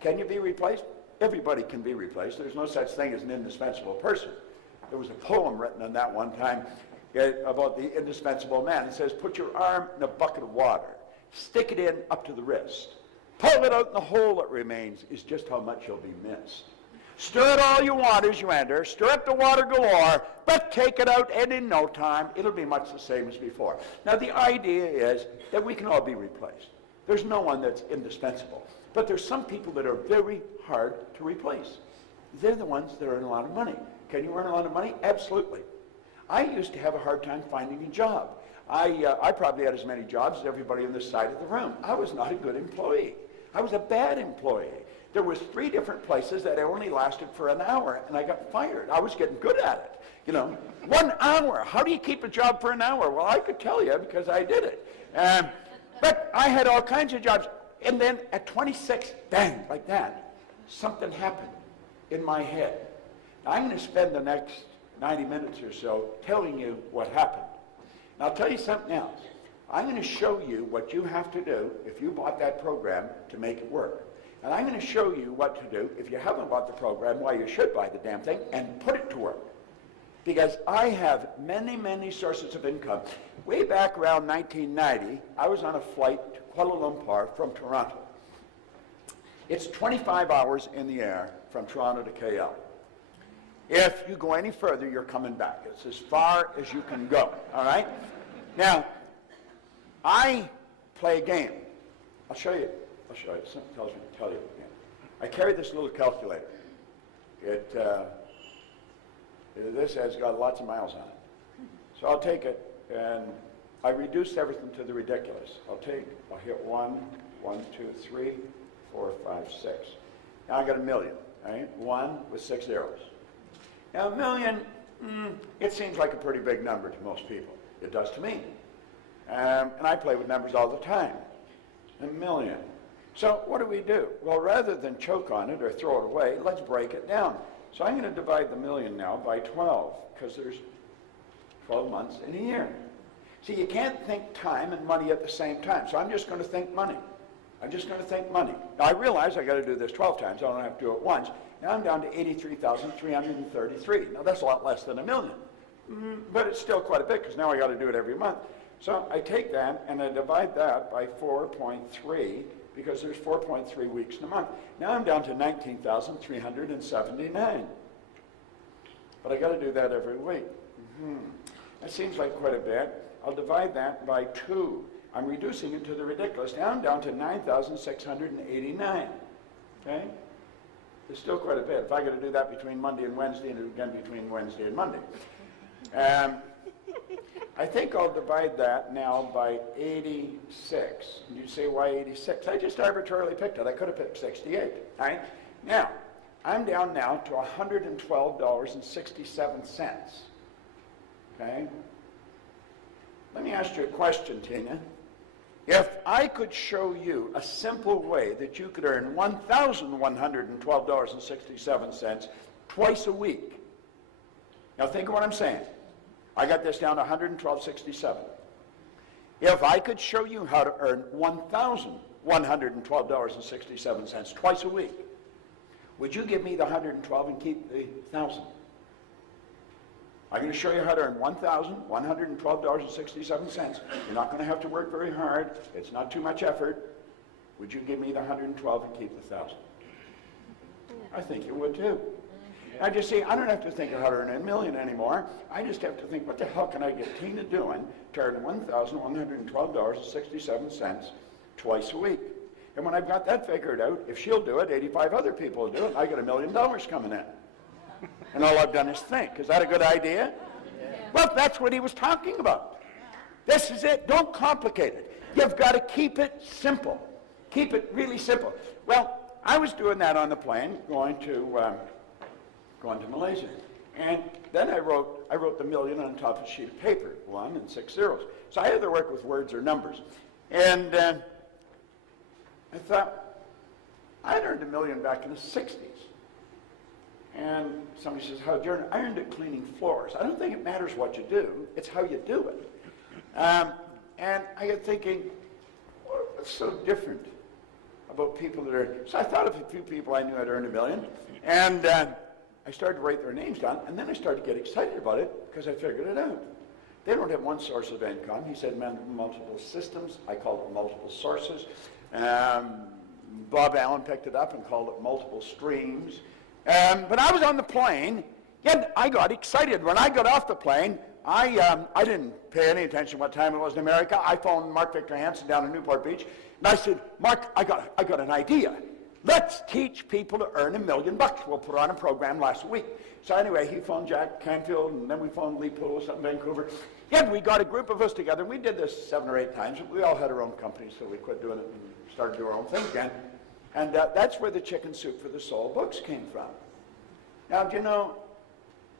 Can you be replaced? Everybody can be replaced. There's no such thing as an indispensable person. There was a poem written on that one time about the indispensable man. It says, put your arm in a bucket of water, stick it in up to the wrist, pull it out and the hole that remains is just how much you'll be missed. Stir it all you want as you enter, stir up the water galore, but take it out and in no time it'll be much the same as before. Now the idea is that we can all be replaced. There's no one that's indispensable. But there's some people that are very hard to replace. They're the ones that earn a lot of money. Can you earn a lot of money? Absolutely. I used to have a hard time finding a job. I probably had as many jobs as everybody on this side of the room. I was not a good employee. I was a bad employee. There was 3 different places that only lasted for an hour, and I got fired. I was getting good at it. You know, 1 hour. How do you keep a job for an hour? Well, I could tell you because I did it. But I had all kinds of jobs. And then at 26, bang, like that, something happened in my head. Now, I'm going to spend the next 90 minutes or so telling you what happened. And I'll tell you something else. I'm going to show you what you have to do if you bought that program to make it work. And I'm going to show you what to do if you haven't bought the program, why you should buy the damn thing, and put it to work. Because I have many, many sources of income. Way back around 1990, I was on a flight to Kuala Lumpur from Toronto. It's 25 hours in the air from Toronto to KL. If you go any further, you're coming back. It's as far as you can go, all right? Now, I play a game. I'll show you. Something tells me to tell you again. I carry this little calculator. This has got lots of miles on it. So I'll take it, and I reduce everything to the ridiculous. I'll hit 1, 2, 3, 4, 5, 6. Now I got a million, right? 1 with 6 zeros. Now a million, it seems like a pretty big number to most people. It does to me. And I play with numbers all the time. A million. So what do? Well, rather than choke on it or throw it away, let's break it down. So I'm going to divide the million now by 12, because there's 12 months in a year. See, you can't think time and money at the same time, so I'm just going to think money. I'm just going to think money. Now, I realize I got to do this 12 times. I don't have to do it once. Now I'm down to 83,333. Now, that's a lot less than a million. But it's still quite a bit, because now I got to do it every month. So I take that, and I divide that by 4.3, because there's 4.3 weeks in a month. Now I'm down to 19,379. But I got to do that every week. That seems like quite a bit. I'll divide that by 2. I'm reducing it to the ridiculous. Now I'm down to 9,689. Okay? There's still quite a bit. If I got to do that between Monday and Wednesday, and again between Wednesday and Monday. I think I'll divide that now by 86. And you say, why 86? I just arbitrarily picked it. I could have picked 68. All right? Now, I'm down now to $112.67. Okay? Let me ask you a question, Tina. If I could show you a simple way that you could earn $1,112.67 twice a week. Now think of what I'm saying. I got this down to $112.67. If I could show you how to earn $1,112.67 twice a week, would you give me the 112 and keep the 1,000? I'm going to show you how to earn $1,112.67. You're not going to have to work very hard. It's not too much effort. Would you give me the 112 and keep the 1,000? I think you would too. Now, you see, I don't have to think of how to earn $1 million anymore. I just have to think, what the hell can I get Tina doing to earn $1,112.67 twice a week? And when I've got that figured out, if she'll do it, 85 other people will do it, and I get $1 million coming in. And all I've done is think. Is that a good idea? Yeah. Well, that's what he was talking about. This is it. Don't complicate it. You've got to keep it simple. Keep it really simple. Well, I was doing that on the plane, going to Malaysia. And then I wrote the million on top of a sheet of paper, 1 and 6 zeros. So I either work with words or numbers. And I thought, I'd earned $1 million back in the 60s. And somebody says, how'd you earn it? I earned it cleaning floors. I don't think it matters what you do, it's how you do it. And I got thinking, what's so different about people that are, so I thought of a few people I knew had earned $1 million, and I started to write their names down, and then I started to get excited about it because I figured it out. They don't have one source of income. He said multiple systems. I called it multiple sources. Bob Allen picked it up and called it multiple streams. But I was on the plane, and I got excited. When I got off the plane, I didn't pay any attention to what time it was in America. I phoned Mark Victor Hansen down in Newport Beach, and I said, Mark, I got an idea. Let's teach people to earn $1 million. We'll put on a program last week. So anyway, he phoned Jack Canfield, and then we phoned Lee Poulos up in Vancouver. Yeah, we got a group of us together. We did this 7 or 8 times. We all had our own companies, so we quit doing it and started doing our own thing again. And that's where the Chicken Soup for the Soul books came from. Now, do you know,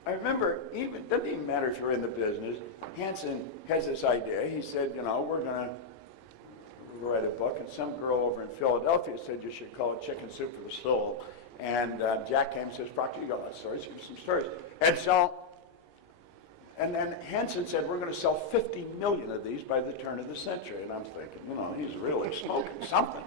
I remember, it doesn't even matter if you're in the business, Hansen has this idea. He said, you know, we're going to write a book, and some girl over in Philadelphia said you should call it Chicken Soup for the Soul. And Jack came and says, Proctor, you got lots of stories, give me some stories. And then Hansen said, we're going to sell 50 million of these by the turn of the century. And I'm thinking, you know, he's really smoking something.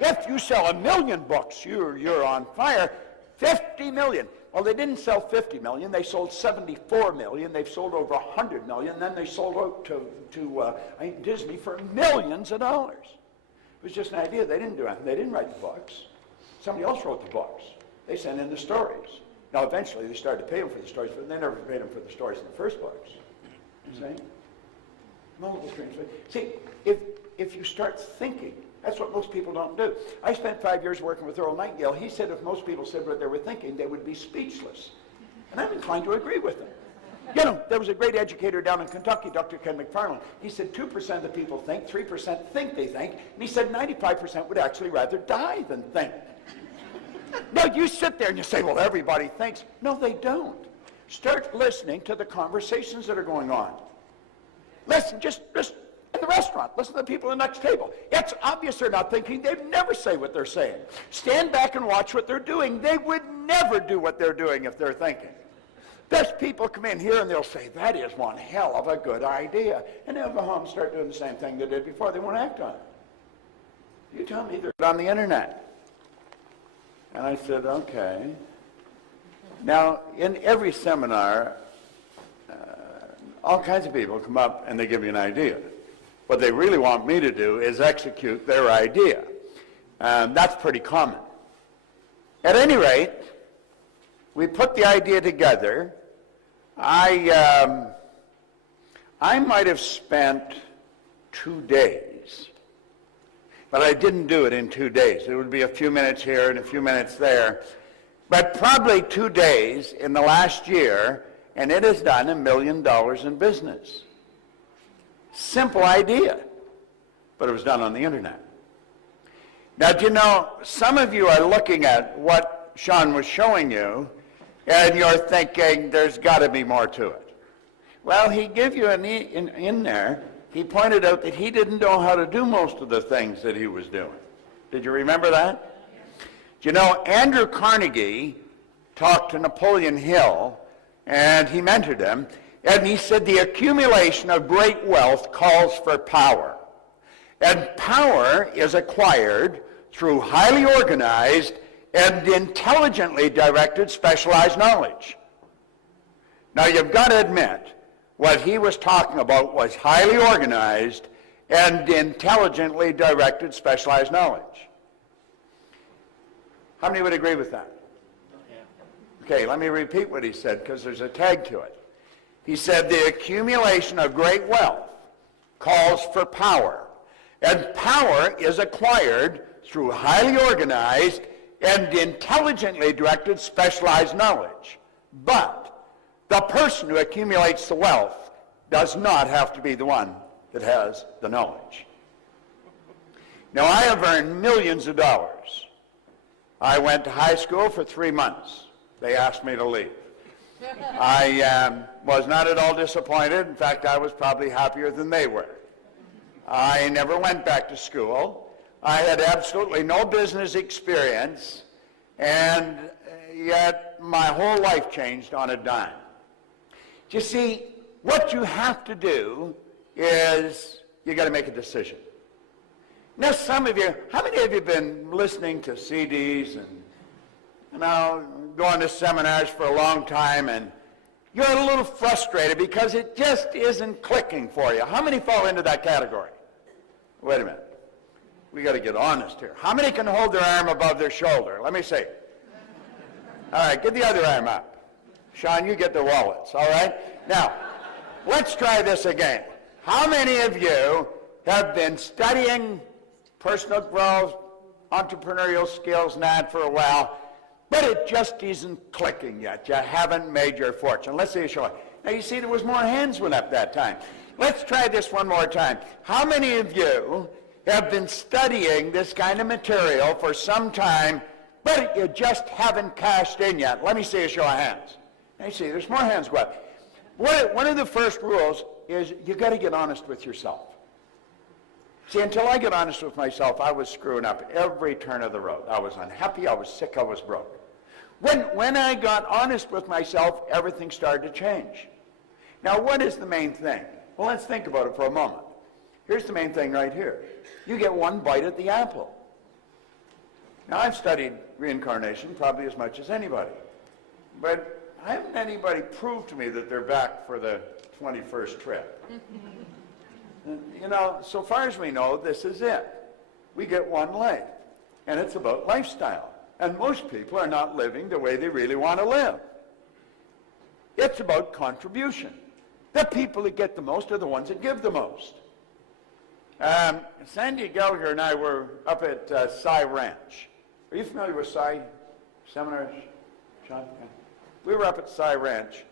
If you sell 1 million books, you're on fire. 50 million. Well, they didn't sell 50 million. They sold 74 million. They've sold over 100 million. Then they sold out to Disney for millions of dollars. It was just an idea. They didn't do anything. They didn't write the books. Somebody else wrote the books. They sent in the stories. Now, eventually, they started to pay them for the stories, but they never paid them for the stories in the first books. You see? Multiple streams. See, if you start thinking, that's what most people don't do. I spent 5 years working with Earl Nightingale. He said if most people said what they were thinking, they would be speechless. And I'm inclined to agree with him. You know, there was a great educator down in Kentucky, Dr. Ken McFarland. He said 2% of the people think, 3% think they think, and he said 95% would actually rather die than think. Now, you sit there and you say, well, everybody thinks. No, they don't. Start listening to the conversations that are going on. Listen, just in the restaurant, listen to the people at the next table. It's obvious they're not thinking. They'd never say what they're saying. Stand back and watch what they're doing. They would never do what they're doing if they're thinking. There's people come in here and they'll say, that is one hell of a good idea. And they'll go home and start doing the same thing they did before. They won't act on it. You tell me they're on the internet. And I said, okay. Now, in every seminar, all kinds of people come up and they give you an idea. What they really want me to do is execute their idea. That's pretty common. At any rate, we put the idea together. I might have spent 2 days, but I didn't do it in 2 days. It would be a few minutes here and a few minutes there. But probably 2 days in the last year, and it has done $1 million in business. Simple idea, but it was done on the internet. Now, do you know, some of you are looking at what Sean was showing you, and you're thinking, there's got to be more to it. Well, he gave you in there, he pointed out that he didn't know how to do most of the things that he was doing. Did you remember that? Do you know, Andrew Carnegie talked to Napoleon Hill, and he mentored him, and he said the accumulation of great wealth calls for power. And power is acquired through highly organized and intelligently directed specialized knowledge. Now, you've got to admit, what he was talking about was highly organized and intelligently directed specialized knowledge. How many would agree with that? Okay, let me repeat what he said, because there's a tag to it. He said the accumulation of great wealth calls for power, and power is acquired through highly organized and intelligently directed specialized knowledge. But the person who accumulates the wealth does not have to be the one that has the knowledge. Now, I have earned millions of dollars. I went to high school for 3 months. They asked me to leave. I was not at all disappointed. In fact, I was probably happier than they were. I never went back to school. I had absolutely no business experience, and yet my whole life changed on a dime. You see, what you have to do is you got to make a decision. Now, some of you, how many of you have been listening to CDs and, going to seminars for a long time, and you're a little frustrated because it just isn't clicking for you? How many fall into that category? Wait a minute. We got to get honest here. How many can hold their arm above their shoulder? Let me see. All right, get the other arm up. Sean, you get the wallets, all right? Now, let's try this again. How many of you have been studying personal growth, entrepreneurial skills, and that for a while, but it just isn't clicking yet? You haven't made your fortune. Let's see a show. Now, you see, there was more hands went up that time. Let's try this one more time. How many of you have been studying this kind of material for some time, but you just haven't cashed in yet? Let me see a show of hands. Now, you see, there's more hands go up. One of the first rules is you got to get honest with yourself. See, until I get honest with myself, I was screwing up every turn of the road. I was unhappy, I was sick, I was broke. When I got honest with myself, everything started to change. Now, what is the main thing? Well, let's think about it for a moment. Here's the main thing right here. You get one bite at the apple. Now, I've studied reincarnation probably as much as anybody, but I haven't anybody prove to me that they're back for the 21st trip. So far as we know, this is it. We get one life, and it's about lifestyle. And most people are not living the way they really want to live. It's about contribution. The people that get the most are the ones that give the most. Sandy Gallagher and I were up at Cy Ranch. Are you familiar with Cy seminars, Sean? We were up at Cy Ranch.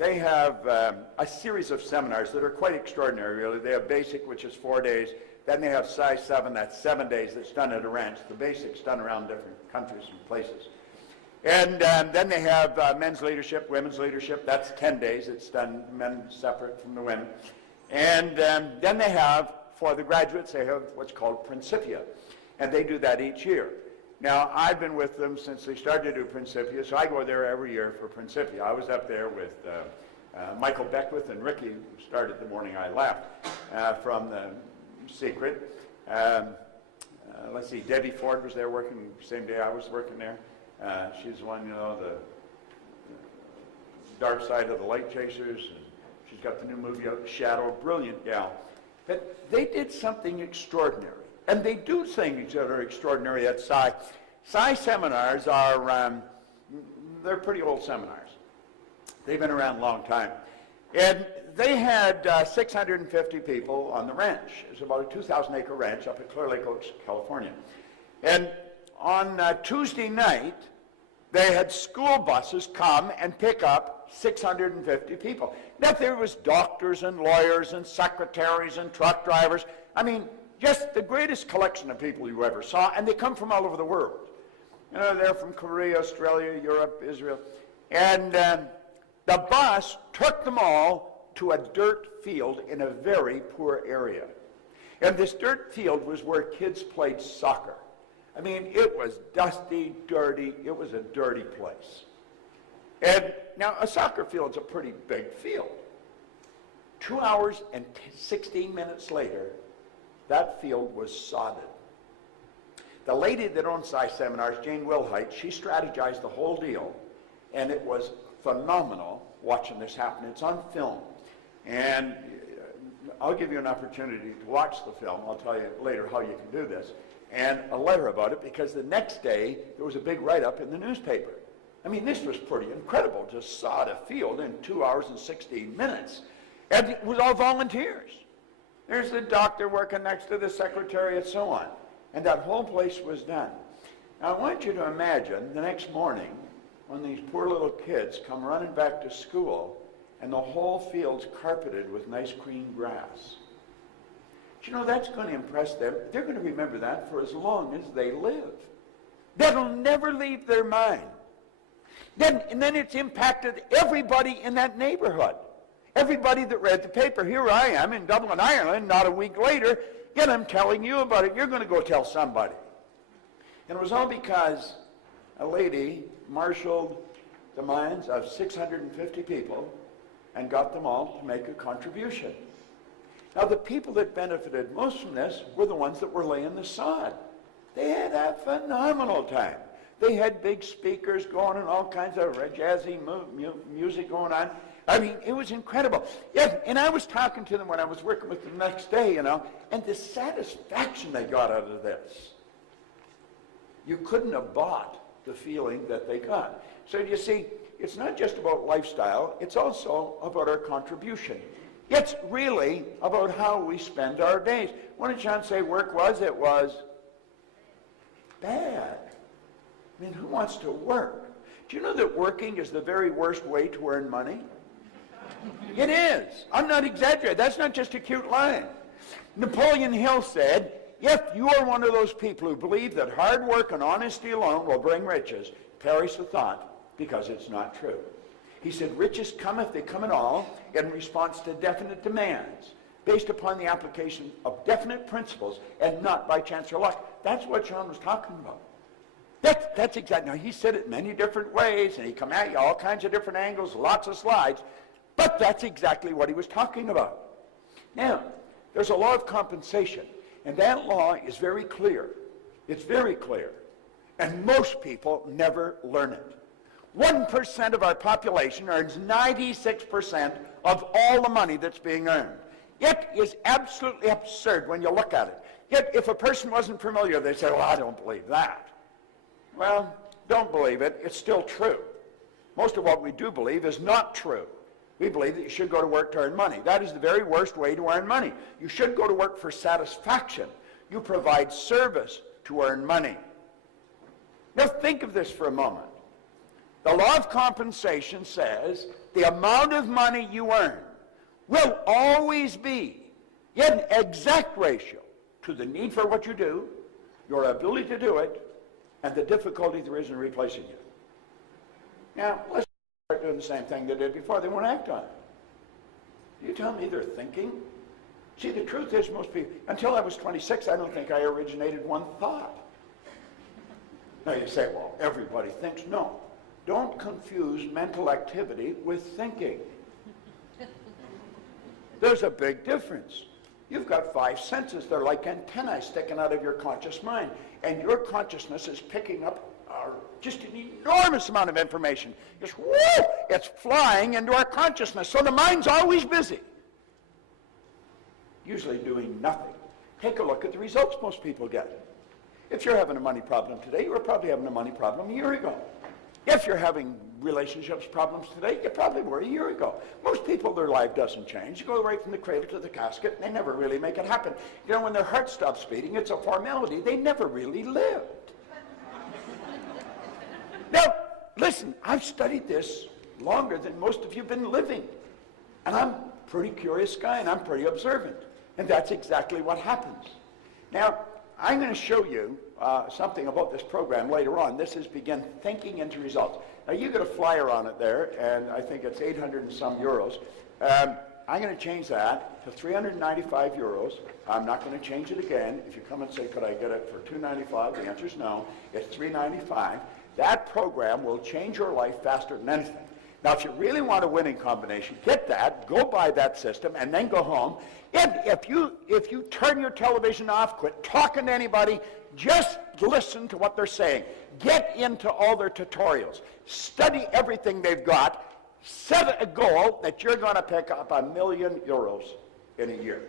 They have a series of seminars that are quite extraordinary, really. They have basic, which is 4 days. Then they have Psi 7, that's 7 days, that's done at a ranch. The basic's done around different countries and places. And then they have men's leadership, women's leadership. That's 10 days. It's done men separate from the women. And then they have, for the graduates, they have what's called Principia. And they do that each year. Now, I've been with them since they started to do Principia, so I go there every year for Principia. I was up there with Michael Beckwith and Ricky, who started the morning I left, from the Secret. Let's see, Debbie Ford was there working the same day I was working there. She's one, the Dark Side of the Light Chasers. And she's got the new movie out, Shadow, brilliant gal. But they did something extraordinary. And they do things that are extraordinary at Psi. Psi seminars are, they're pretty old seminars. They've been around a long time. And they had 650 people on the ranch. It's about a 2,000-acre ranch up at Clear Lake Oaks, California. And on Tuesday night, they had school buses come and pick up 650 people. Now, there was doctors and lawyers and secretaries and truck drivers. I mean, just the greatest collection of people you ever saw, and they come from all over the world. They're from Korea, Australia, Europe, Israel. And the bus took them all to a dirt field in a very poor area. And this dirt field was where kids played soccer. I mean, it was dusty, dirty. It was a dirty place. And now a soccer field's a pretty big field. 2 hours and 16 minutes later, that field was sodded. The lady that owns Psi Seminars, Jane Wilhite, she strategized the whole deal, and it was phenomenal watching this happen. It's on film, and I'll give you an opportunity to watch the film. I'll tell you later how you can do this, and a letter about it, because the next day there was a big write-up in the newspaper. I mean, this was pretty incredible, to sod a field in 2 hours and 16 minutes, and it was all volunteers. There's the doctor working next to the secretary and so on. And that whole place was done. Now, I want you to imagine the next morning when these poor little kids come running back to school and the whole field's carpeted with nice green grass. That's going to impress them. They're going to remember that for as long as they live. That'll never leave their mind. And then it's impacted everybody in that neighborhood. Everybody that read the paper. Here I am in Dublin, Ireland, not a week later, yet I'm telling you about it. You're going to go tell somebody. And it was all because a lady marshaled the minds of 650 people and got them all to make a contribution. Now, the people that benefited most from this were the ones that were laying the sod. They had a phenomenal time. They had big speakers going and all kinds of jazzy music going on. I mean, it was incredible. Yeah, and I was talking to them when I was working with them the next day, you know, and the satisfaction they got out of this. You couldn't have bought the feeling that they got. So you see, it's not just about lifestyle, it's also about our contribution. It's really about how we spend our days. What did John say work was? It was bad. I mean, who wants to work? Do you know that working is the very worst way to earn money? It is. I'm not exaggerating. That's not just a cute line. Napoleon Hill said, if you are one of those people who believe that hard work and honesty alone will bring riches, perish the thought, because it's not true. He said, riches come, if they come at all, in response to definite demands, based upon the application of definite principles, and not by chance or luck. That's what John was talking about. That's exactly. Now, he said it many different ways, and he come at you all kinds of different angles, lots of slides, but that's exactly what he was talking about. Now, there's a law of compensation, and that law is very clear. It's very clear. And most people never learn it. 1% of our population earns 96% of all the money that's being earned. It is absolutely absurd when you look at it. Yet, if a person wasn't familiar, they'd say, well, I don't believe that. Well, don't believe it. It's still true. Most of what we do believe is not true. We believe that you should go to work to earn money. That is the very worst way to earn money. You should go to work for satisfaction. You provide service to earn money. Now think of this for a moment. The law of compensation says the amount of money you earn will always be in exact ratio to the need for what you do, your ability to do it, and the difficulty there is in replacing you. Now, let's start doing the same thing they did before. They won't act on it. You tell me they're thinking? See, the truth is most people, until I was 26, I don't think I originated one thought. Now you say, well, everybody thinks. No. Don't confuse mental activity with thinking. There's a big difference. You've got 5 senses. They're like antennae sticking out of your conscious mind. And your consciousness is picking up just an enormous amount of information. Just, whoo, it's flying into our consciousness. So the mind's always busy. Usually doing nothing. Take a look at the results most people get. If you're having a money problem today, you were probably having a money problem a year ago. If you're having relationships problems today, you probably were a year ago. Most people, their life doesn't change. You go right from the cradle to the casket, and they never really make it happen. You know, when their heart stops beating, it's a formality. They never really lived. Now, listen, I've studied this longer than most of you have been living. And I'm a pretty curious guy, and I'm pretty observant. And that's exactly what happens. Now, I'm going to show you something about this program later on. This is Begin Thinking into Results. Now, you get a flyer on it there, and I think it's 800 and some euros. I'm going to change that to 395 euros. I'm not going to change it again. If you come and say, could I get it for 295? The answer is no. It's 395. That program will change your life faster than anything. Now, if you really want a winning combination, get that, go buy that system, and then go home. If you turn your television off, quit talking to anybody, just listen to what they're saying. Get into all their tutorials. Study everything they've got. Set a goal that you're going to pick up €1 million in a year.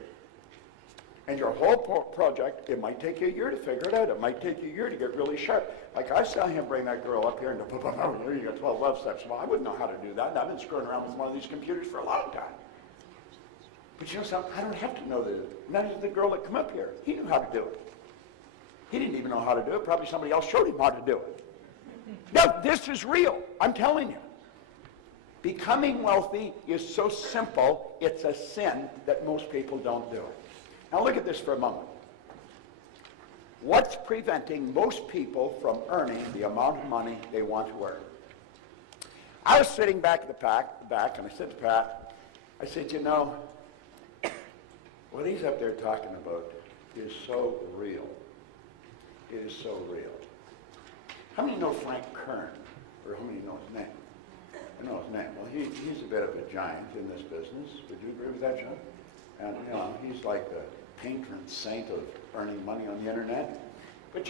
And your whole project, it might take you a year to figure it out. It might take you a year to get really sharp. Like I saw him bring that girl up here and you got 12 love steps. Well, I wouldn't know how to do that. And I've been screwing around with one of these computers for a long time. But you know something? I don't have to know that. Not as the girl that came up here. He knew how to do it. He didn't even know how to do it. Probably somebody else showed him how to do it. No, this is real. I'm telling you. Becoming wealthy is so simple, it's a sin that most people don't do it. Now look at this for a moment. What's preventing most people from earning the amount of money they want to earn? I was sitting back at the back, and I said to Pat, I said, you know, what he's up there talking about is so real. It is so real. How many know Frank Kern? Or how many know his name? I know his name. Well, he's a bit of a giant in this business. Would you agree with that, John? And, he's like the patron saint of earning money on the internet. But,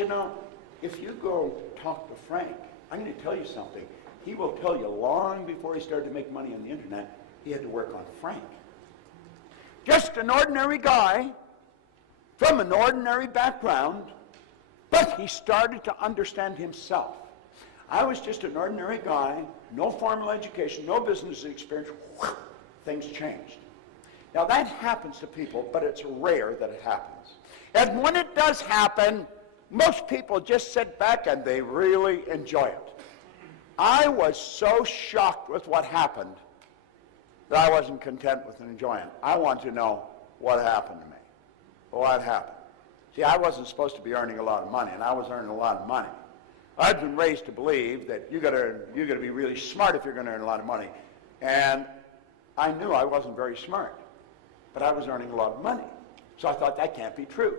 if you go talk to Frank, I'm going to tell you something. He will tell you long before he started to make money on the internet, he had to work on Frank. Just an ordinary guy from an ordinary background, but he started to understand himself. I was just an ordinary guy, no formal education, no business experience. Things changed. Now that happens to people, but it's rare that it happens. And when it does happen, most people just sit back and they really enjoy it. I was so shocked with what happened that I wasn't content with enjoying it. I want to know what happened to me. What happened? See, I wasn't supposed to be earning a lot of money, and I was earning a lot of money. I've been raised to believe that you got to be really smart if you're going to earn a lot of money. And I knew I wasn't very smart, but I was earning a lot of money. So I thought that can't be true.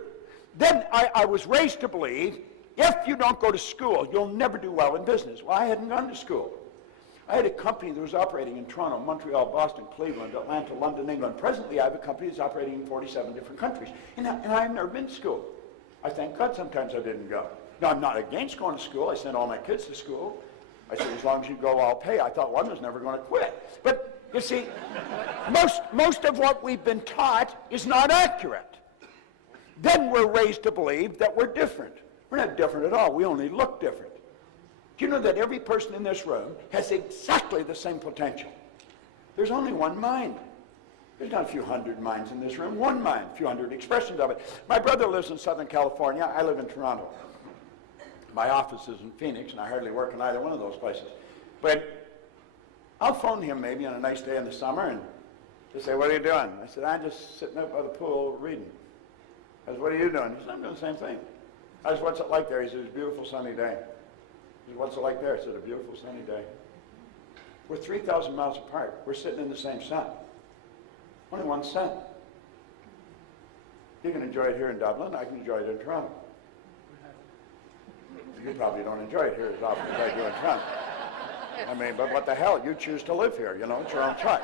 Then I was raised to believe if you don't go to school, you'll never do well in business. Well, I hadn't gone to school. I had a company that was operating in Toronto, Montreal, Boston, Cleveland, Atlanta, London, England. Presently, I have a company that's operating in 47 different countries. And I've never been to school. I thank God sometimes I didn't go. Now, I'm not against going to school. I sent all my kids to school. I said, as long as you go, I'll pay. I thought one was never going to quit. But, you see, most of what we've been taught is not accurate. Then we're raised to believe that we're different. We're not different at all. We only look different. Do you know that every person in this room has exactly the same potential? There's only one mind. There's not a few hundred minds in this room. One mind, a few hundred expressions of it. My brother lives in Southern California. I live in Toronto. My office is in Phoenix, and I hardly work in either one of those places. But I'll phone him maybe on a nice day in the summer, and he'll say, what are you doing? I said, I'm just sitting up by the pool reading. I said, what are you doing? He said, I'm doing the same thing. I said, what's it like there? He said, it's a beautiful sunny day. He said, what's it like there? I said, a beautiful sunny day. We're 3,000 miles apart. We're sitting in the same sun. Only one sun. You can enjoy it here in Dublin. I can enjoy it in Toronto. You probably don't enjoy it here as often as I do in Toronto. I mean, but what the hell? You choose to live here, it's your own choice.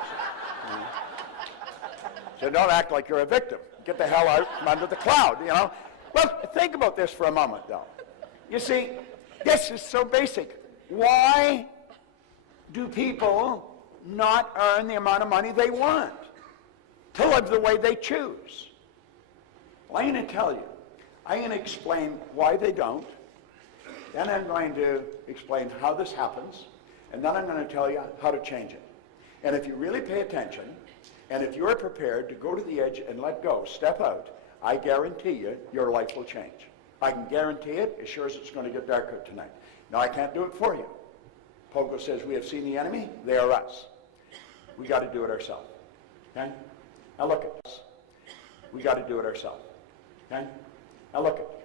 So don't act like you're a victim. Get the hell out from under the cloud, Well, think about this for a moment, though. You see, this is so basic. Why do people not earn the amount of money they want to live the way they choose? Well, I'm going to tell you. I'm going to explain why they don't. Then I'm going to explain how this happens. And then I'm going to tell you how to change it. And if you really pay attention, and if you're prepared to go to the edge and let go, step out, I guarantee you, your life will change. I can guarantee it as sure as it's going to get darker tonight. Now, I can't do it for you. Pogo says, we have seen the enemy, they are us. We got to do it ourselves. Okay? Now look at this. We got to do it ourselves. Okay? Now look at this.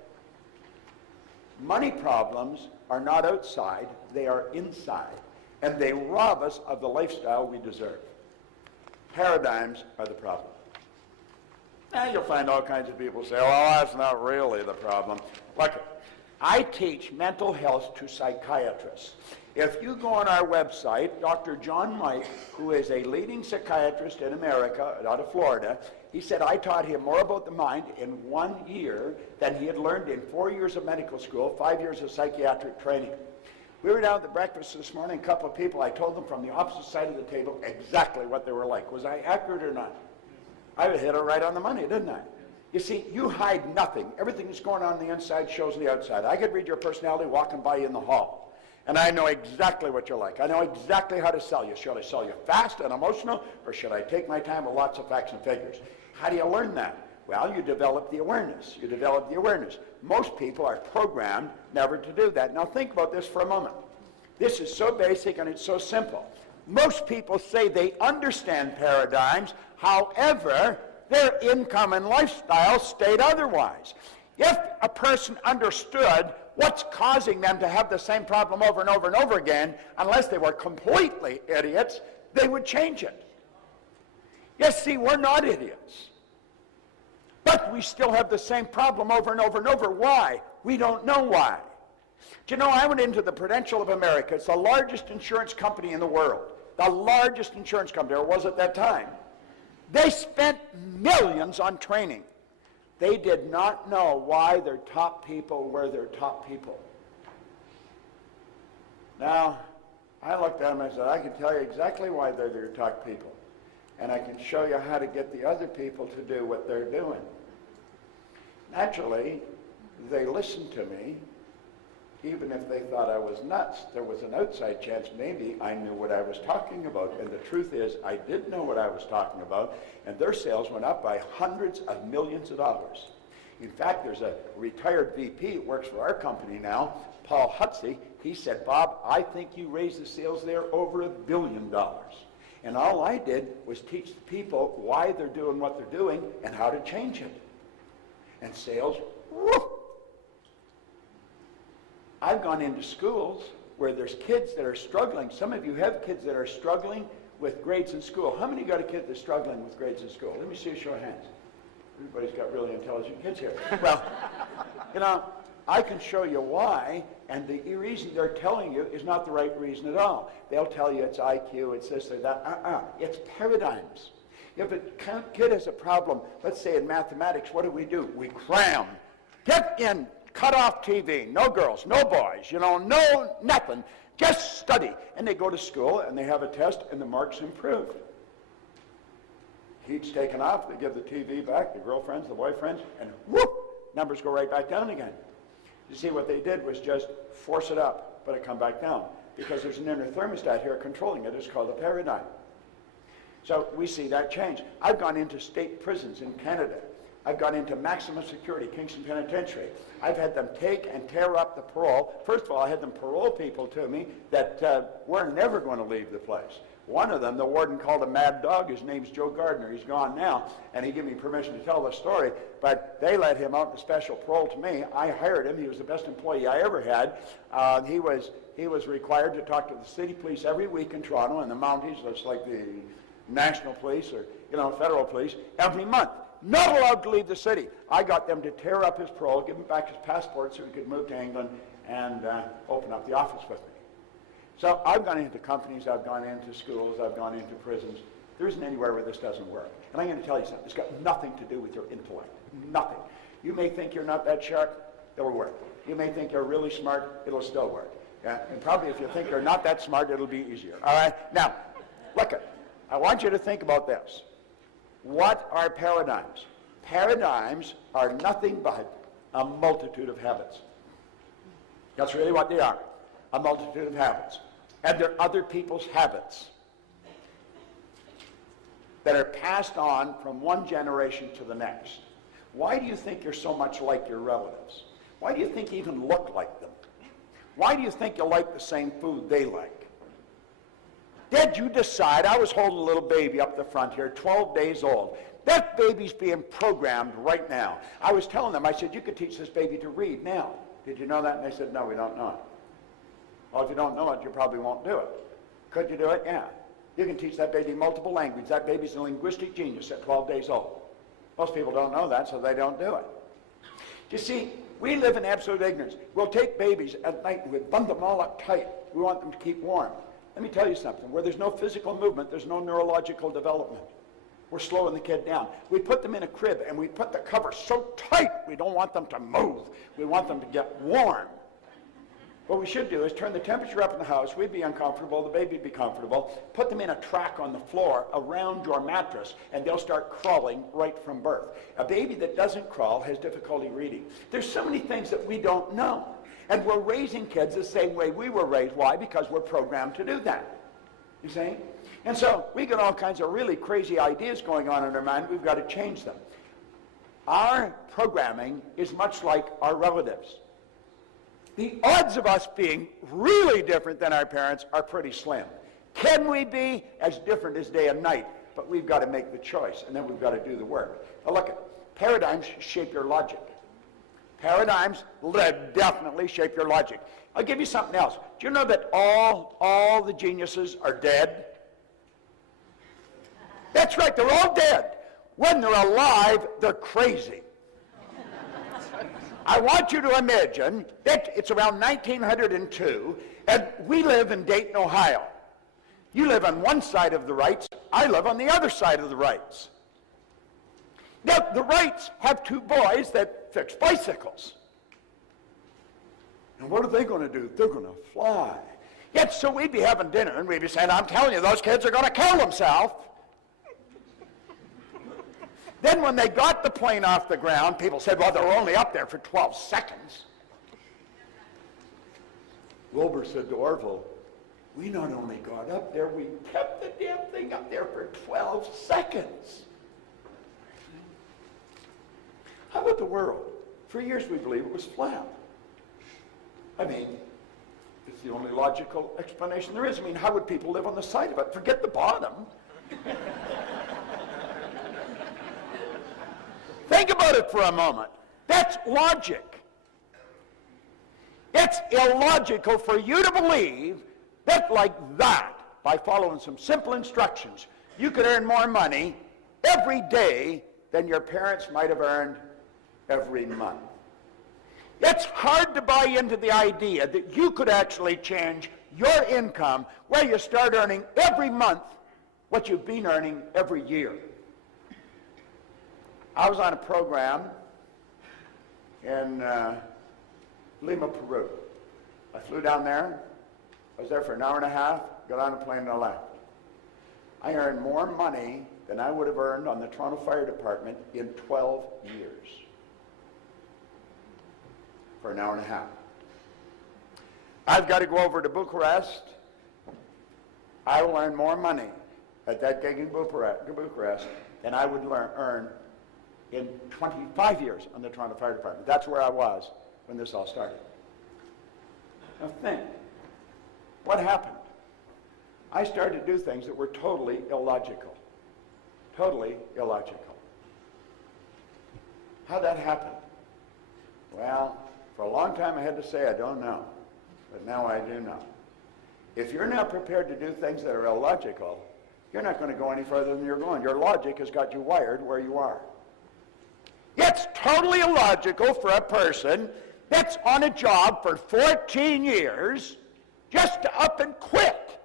Money problems are not outside, they are inside. And they rob us of the lifestyle we deserve. Paradigms are the problem. Now you'll find all kinds of people say, well, that's not really the problem. Look, I teach mental health to psychiatrists. If you go on our website, Dr. John Mike, who is a leading psychiatrist in America, out of Florida, he said I taught him more about the mind in 1 year than he had learned in 4 years of medical school, 5 years of psychiatric training. We were down at the breakfast this morning, a couple of people, I told them from the opposite side of the table exactly what they were like. Was I accurate or not? I hit it right on the money, didn't I? You see, you hide nothing. Everything that's going on the inside shows the outside. I could read your personality walking by you in the hall. And I know exactly what you're like. I know exactly how to sell you. Should I sell you fast and emotional, or should I take my time with lots of facts and figures? How do you learn that? Well, you develop the awareness. You develop the awareness. Most people are programmed never to do that. Now think about this for a moment. This is so basic and it's so simple. Most people say they understand paradigms, however, their income and lifestyle state otherwise. If a person understood what's causing them to have the same problem over and over and over again, unless they were completely idiots, they would change it. Yes, see, we're not idiots. But we still have the same problem over and over and over. Why? We don't know why. Do you know, I went into the Prudential of America. It's the largest insurance company in the world. The largest insurance company, or was at that time. They spent millions on training. They did not know why their top people were their top people. Now, I looked at them and I said, I can tell you exactly why they're their top people. And I can show you how to get the other people to do what they're doing. Naturally, they listened to me, even if they thought I was nuts. There was an outside chance maybe I knew what I was talking about. And the truth is, I did know what I was talking about, and their sales went up by hundreds of millions of dollars. In fact, there's a retired VP who works for our company now, Paul Hutsey. He said, Bob, I think you raised the sales there over $1 billion. And all I did was teach the people why they're doing what they're doing and how to change it. And sales, whoo! I've gone into schools where there's kids that are struggling. Some of you have kids that are struggling with grades in school. How many got a kid that's struggling with grades in school? Let me see a show of hands. Everybody's got really intelligent kids here. Well, you know, I can show you why, and the reason they're telling you is not the right reason at all. They'll tell you it's IQ, it's this or that. It's paradigms. If a kid has a problem, let's say in mathematics, what do? We cram. Get in, cut off TV, no girls, no boys, no nothing. Just study. And they go to school and they have a test and the marks improve. Heat's taken off, they give the TV back, the girlfriends, the boyfriends, and whoop, numbers go right back down again. You see, what they did was just force it up, but it come back down. Because there's an inner thermostat here controlling it. It's called a paradigm. So we see that change. I've gone into state prisons in Canada. I've gone into maximum security, Kingston Penitentiary. I've had them take and tear up the parole. First of all, I had them parole people to me that were never going to leave the place. One of them, the warden called a mad dog. His name's Joe Gardner. He's gone now, and he gave me permission to tell the story. But they let him out in special parole to me. I hired him. He was the best employee I ever had. He was required to talk to the city police every week in Toronto, in the Mounties, just like the national police or federal police, every month. Not allowed to leave the city. I got them to tear up his parole, give him back his passport so he could move to England and open up the office with me. So I've gone into companies, I've gone into schools, I've gone into prisons. There isn't anywhere where this doesn't work. And I'm going to tell you something. It's got nothing to do with your intellect. Nothing. You may think you're not that sharp, it'll work. You may think you're really smart, it'll still work. Yeah? And probably if you think you're not that smart, it'll be easier. All right? Now, look at. I want you to think about this. What are paradigms? Paradigms are nothing but a multitude of habits. That's really what they are. A multitude of habits. And they're other people's habits that are passed on from one generation to the next. Why do you think you're so much like your relatives? Why do you think you even look like them? Why do you think you like the same food they like? Did you decide? I was holding a little baby up the front here, 12 days old. That baby's being programmed right now. I was telling them, I said, you could teach this baby to read now. Did you know that? And they said, no, we don't know it. Well, if you don't know it, you probably won't do it. Could you do it? Yeah. You can teach that baby multiple languages. That baby's a linguistic genius at 12 days old. Most people don't know that, so they don't do it. You see, we live in absolute ignorance. We'll take babies at night and we bundle them all up tight. We want them to keep warm. Let me tell you something. Where there's no physical movement, there's no neurological development. We're slowing the kid down. We put them in a crib and we put the cover so tight we don't want them to move. We want them to get warm. What we should do is turn the temperature up in the house. We'd be uncomfortable, the baby'd be comfortable. Put them in a track on the floor around your mattress, and they'll start crawling right from birth. A baby that doesn't crawl has difficulty reading. There's so many things that we don't know. And we're raising kids the same way we were raised. Why? Because we're programmed to do that. You see? And so we got all kinds of really crazy ideas going on in our mind. We've got to change them. Our programming is much like our relatives. The odds of us being really different than our parents are pretty slim. Can we be as different as day and night? But we've got to make the choice, and then we've got to do the work. Now look, paradigms shape your logic. Paradigms definitely shape your logic. I'll give you something else. Do you know that all the geniuses are dead? That's right, they're all dead. When they're alive, they're crazy. I want you to imagine that it's around 1902, and we live in Dayton, Ohio. You live on one side of the rights, I live on the other side of the rights. Now, the Wrights have two boys that fix bicycles. And what are they going to do? They're going to fly. Yet, so we'd be having dinner, and we'd be saying, I'm telling you, those kids are going to kill themselves. Then when they got the plane off the ground, people said, well, they were only up there for 12 seconds. Wilbur said to Orville, we not only got up there, we kept the damn thing up there for 12 seconds. How about the world? For years we believed it was flat. I mean, it's the only logical explanation there is. I mean, how would people live on the side of it? Forget the bottom. Think about it for a moment. That's logic. It's illogical for you to believe that like that, by following some simple instructions, you could earn more money every day than your parents might have earned every month. It's hard to buy into the idea that you could actually change your income where you start earning every month what you've been earning every year. I was on a program in Lima, Peru. I flew down there. I was there for an hour and a half, got on a plane and I left. I earned more money than I would have earned on the Toronto Fire Department in 12 years. For an hour and a half. I've got to go over to Bucharest. I will earn more money at that gig in Bucharest than I would earn in 25 years on the Toronto Fire Department. That's where I was when this all started. Now think, what happened? I started to do things that were totally illogical. Totally illogical. How'd that happen? Well, for a long time I had to say I don't know, but now I do know. If you're not prepared to do things that are illogical, you're not going to go any further than you're going. Your logic has got you wired where you are. It's totally illogical for a person that's on a job for 14 years just to up and quit.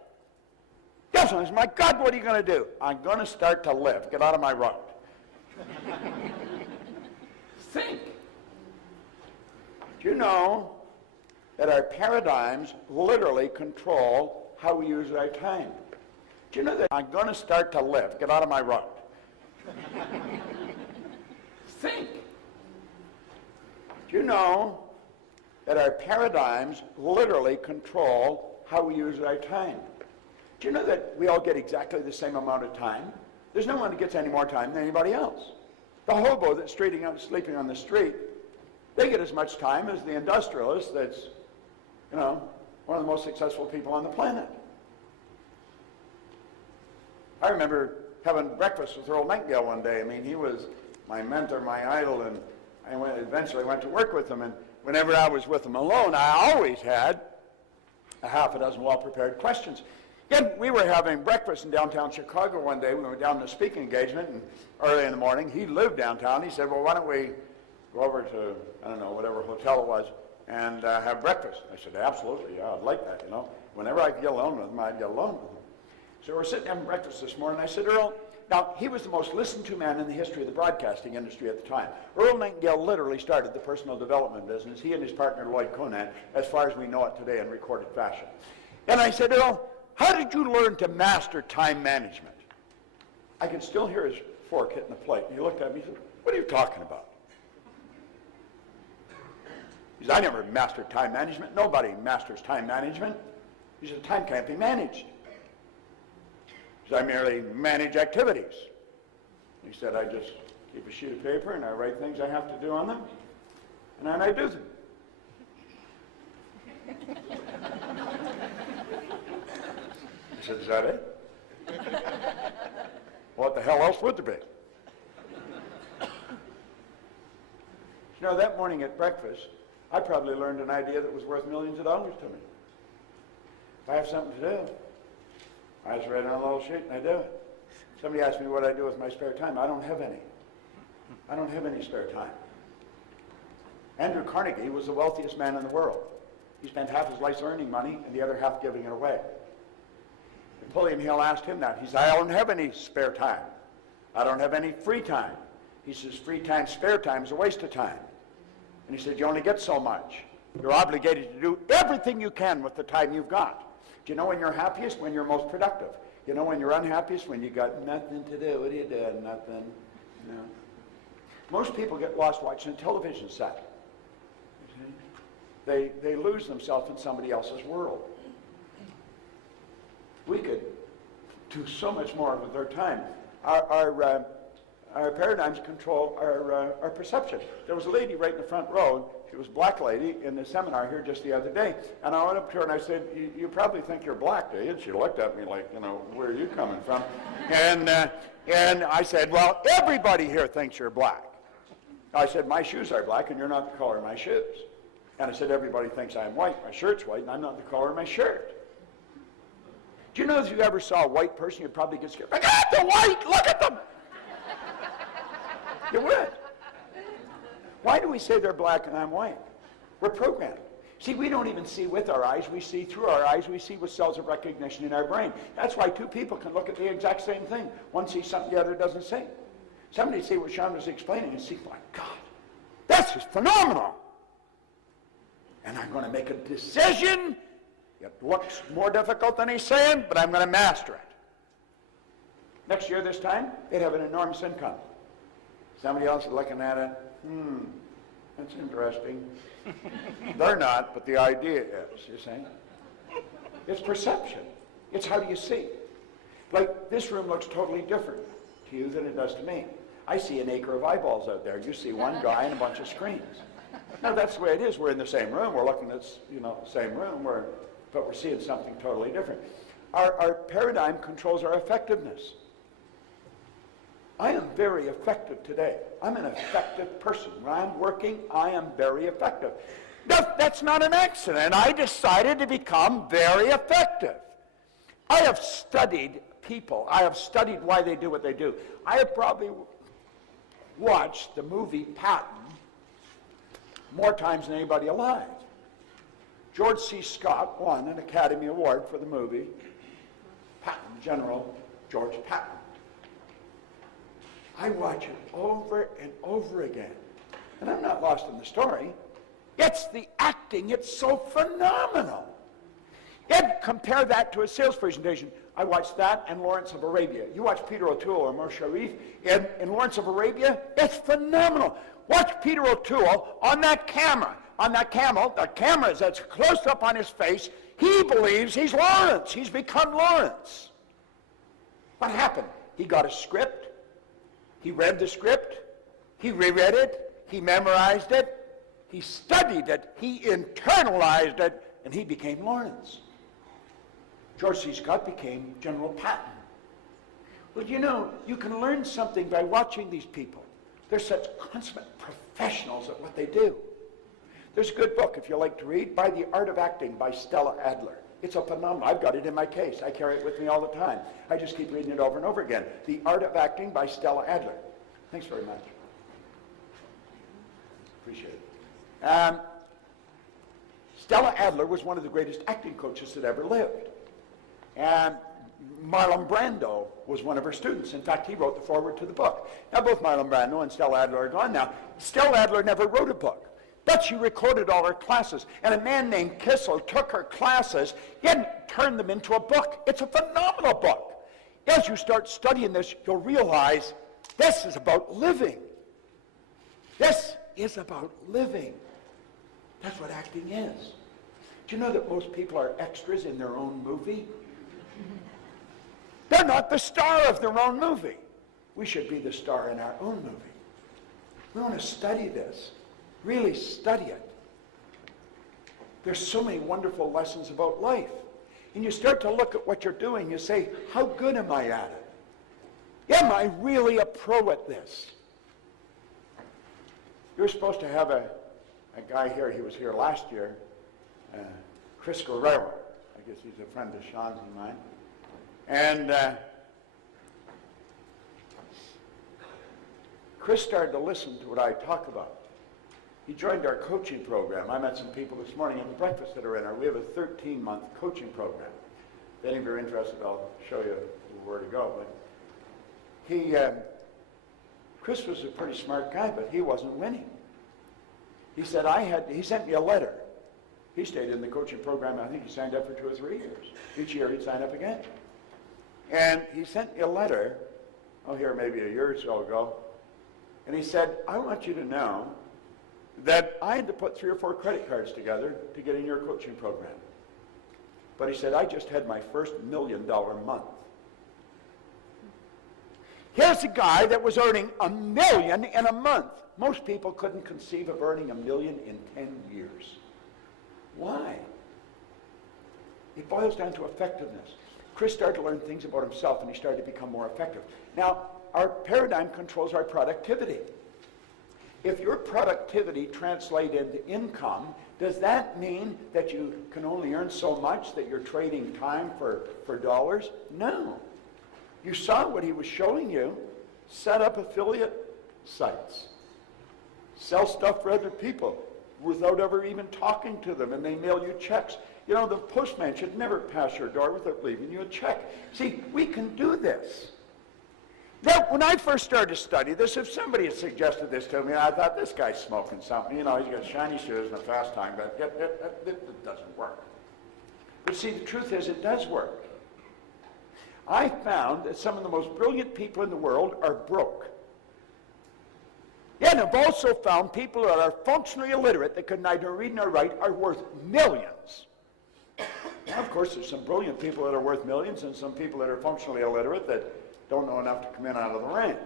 Just, my God, what are you going to do? I'm going to start to live. Get out of my road. Think. Do you know that our paradigms literally control how we use our time? Do you know that I'm going to start to live? Get out of my road. Think. Do you know that our paradigms literally control how we use our time? Do you know that we all get exactly the same amount of time? There's no one that gets any more time than anybody else. The hobo that's sleeping on the street, they get as much time as the industrialist that's, one of the most successful people on the planet. I remember having breakfast with Earl Nightingale one day. I mean, he was my mentor, my idol, and I eventually went to work with him. And whenever I was with him alone, I always had a half a dozen well-prepared questions. Again, we were having breakfast in downtown Chicago one day. We went down to a speaking engagement, and early in the morning, he lived downtown. He said, well, why don't we go over to, I don't know, whatever hotel it was, and have breakfast? I said, absolutely, yeah, I'd like that, Whenever I could get alone with him, I'd get alone with him. So we're sitting having breakfast this morning, and I said, Earl, now, he was the most listened to man in the history of the broadcasting industry at the time. Earl Nightingale literally started the personal development business, he and his partner Lloyd Conant, as far as we know it today in recorded fashion. And I said, Earl, how did you learn to master time management? I could still hear his fork hitting the plate. And he looked at me and said, what are you talking about? He said, I never mastered time management. Nobody masters time management. He said, time can't be managed. He said, I merely manage activities. He said, I just keep a sheet of paper and I write things I have to do on them, and then I do them. I said, is that it? What the hell else would there be? That morning at breakfast, I probably learned an idea that was worth millions of dollars to me. If I have something to do, I just write it on a little sheet and I do it. Somebody asked me what I do with my spare time. I don't have any. I don't have any spare time. Andrew Carnegie was the wealthiest man in the world. He spent half his life earning money and the other half giving it away. Napoleon Hill asked him that. He said, I don't have any spare time. I don't have any free time. He says, free time, spare time is a waste of time. And he said, you only get so much. You're obligated to do everything you can with the time you've got. Do you know when you're happiest? When you're most productive. You know when you're unhappiest? When you got nothing to do. What are you doing? Nothing. You know? Most people get lost watching a television set. They lose themselves in somebody else's world. We could do so much more with our time. Our paradigms control our perception. There was a lady right in the front row. She was a black lady in the seminar here just the other day. And I went up to her and I said, you probably think you're black, do you? And she looked at me like, you know, where are you coming from? And I said, well, everybody here thinks you're black. I said, my shoes are black and you're not the color of my shoes. And I said, everybody thinks I'm white. My shirt's white and I'm not the color of my shirt. Do you know if you ever saw a white person, you'd probably get scared. Look at the white! Look at them! You would. Why do we say they're black and I'm white? We're programmed. See, we don't even see with our eyes. We see through our eyes. We see with cells of recognition in our brain. That's why two people can look at the exact same thing. One sees something the other doesn't see. Somebody see what Sean was explaining and see, my God, this is phenomenal. And I'm going to make a decision. It looks more difficult than he's saying, but I'm going to master it. Next year, this time, they'd have an enormous income. Somebody else is looking at it. That's interesting. They're not, but the idea is, you see. It's perception. It's how do you see. Like, this room looks totally different to you than it does to me. I see an acre of eyeballs out there. You see one guy and a bunch of screens. No, that's the way it is. We're in the same room. We're looking at, the same room, but we're seeing something totally different. Our paradigm controls our effectiveness. I am very effective today. I'm an effective person. When I'm working, I am very effective. That's not an accident. I decided to become very effective. I have studied people. I have studied why they do what they do. I have probably watched the movie Patton more times than anybody alive. George C. Scott won an Academy Award for the movie Patton, General George Patton. I watch it over and over again. And I'm not lost in the story. It's the acting. It's so phenomenal. And compare that to a sales presentation. I watched that and Lawrence of Arabia. You watch Peter O'Toole or Umar Sharif in Lawrence of Arabia, it's phenomenal. Watch Peter O'Toole on that camera. On that camel, the camera is that's close up on his face. He believes he's Lawrence. He's become Lawrence. What happened? He got a script. He read the script. He reread it. He memorized it. He studied it. He internalized it. And he became Lawrence. George C. Scott became General Patton. Well, you can learn something by watching these people. They're such consummate professionals at what they do. There's a good book, if you like to read, by The Art of Acting by Stella Adler. It's a phenomenal. I've got it in my case. I carry it with me all the time. I just keep reading it over and over again. The Art of Acting by Stella Adler. Thanks very much. Appreciate it. Stella Adler was one of the greatest acting coaches that ever lived. And Marlon Brando was one of her students. In fact, he wrote the foreword to the book. Now, both Marlon Brando and Stella Adler are gone now. Stella Adler never wrote a book. But she recorded all her classes. And a man named Kissel took her classes and turned them into a book. It's a phenomenal book. As you start studying this, you'll realize this is about living. This is about living. That's what acting is. Do you know that most people are extras in their own movie? They're not the star of their own movie. We should be the star in our own movie. We want to study this. Really study it. There's so many wonderful lessons about life. And you start to look at what you're doing, you say, how good am I at it? Am I really a pro at this? You're supposed to have a guy here, he was here last year, Chris Guerrero. I guess he's a friend of Sean's and mine. And Chris started to listen to what I talk about. He joined our coaching program. I met some people this morning in the breakfast that are in our. We have a 13-month coaching program. If any of you are interested, I'll show you where to go. But Chris was a pretty smart guy, but he wasn't winning. He said, he sent me a letter. He stayed in the coaching program. I think he signed up for 2 or 3 years. Each year he'd sign up again. And he sent me a letter, here maybe a year or so ago, and he said, I want you to know that I had to put 3 or 4 credit cards together to get in your coaching program. But he said, I just had my first $1 million month. Here's a guy that was earning $1 million in a month. Most people couldn't conceive of earning $1 million in 10 years. Why? It boils down to effectiveness. Chris started to learn things about himself, and he started to become more effective. Now, our paradigm controls our productivity. If your productivity translates into income, does that mean that you can only earn so much that you're trading time for dollars? No. You saw what he was showing you. Set up affiliate sites. Sell stuff for other people without ever even talking to them, and they mail you checks. You know, the postman should never pass your door without leaving you a check. See, we can do this. Now, when I first started to study this, if somebody had suggested this to me, I thought, this guy's smoking something. You know, he's got shiny shoes and a fast time, but it doesn't work. But see, the truth is, it does work. I found that some of the most brilliant people in the world are broke. Yeah, and I've also found people that are functionally illiterate that could neither read nor write are worth millions. Now, of course, there's some brilliant people that are worth millions and some people that are functionally illiterate that don't know enough to come in out of the rain.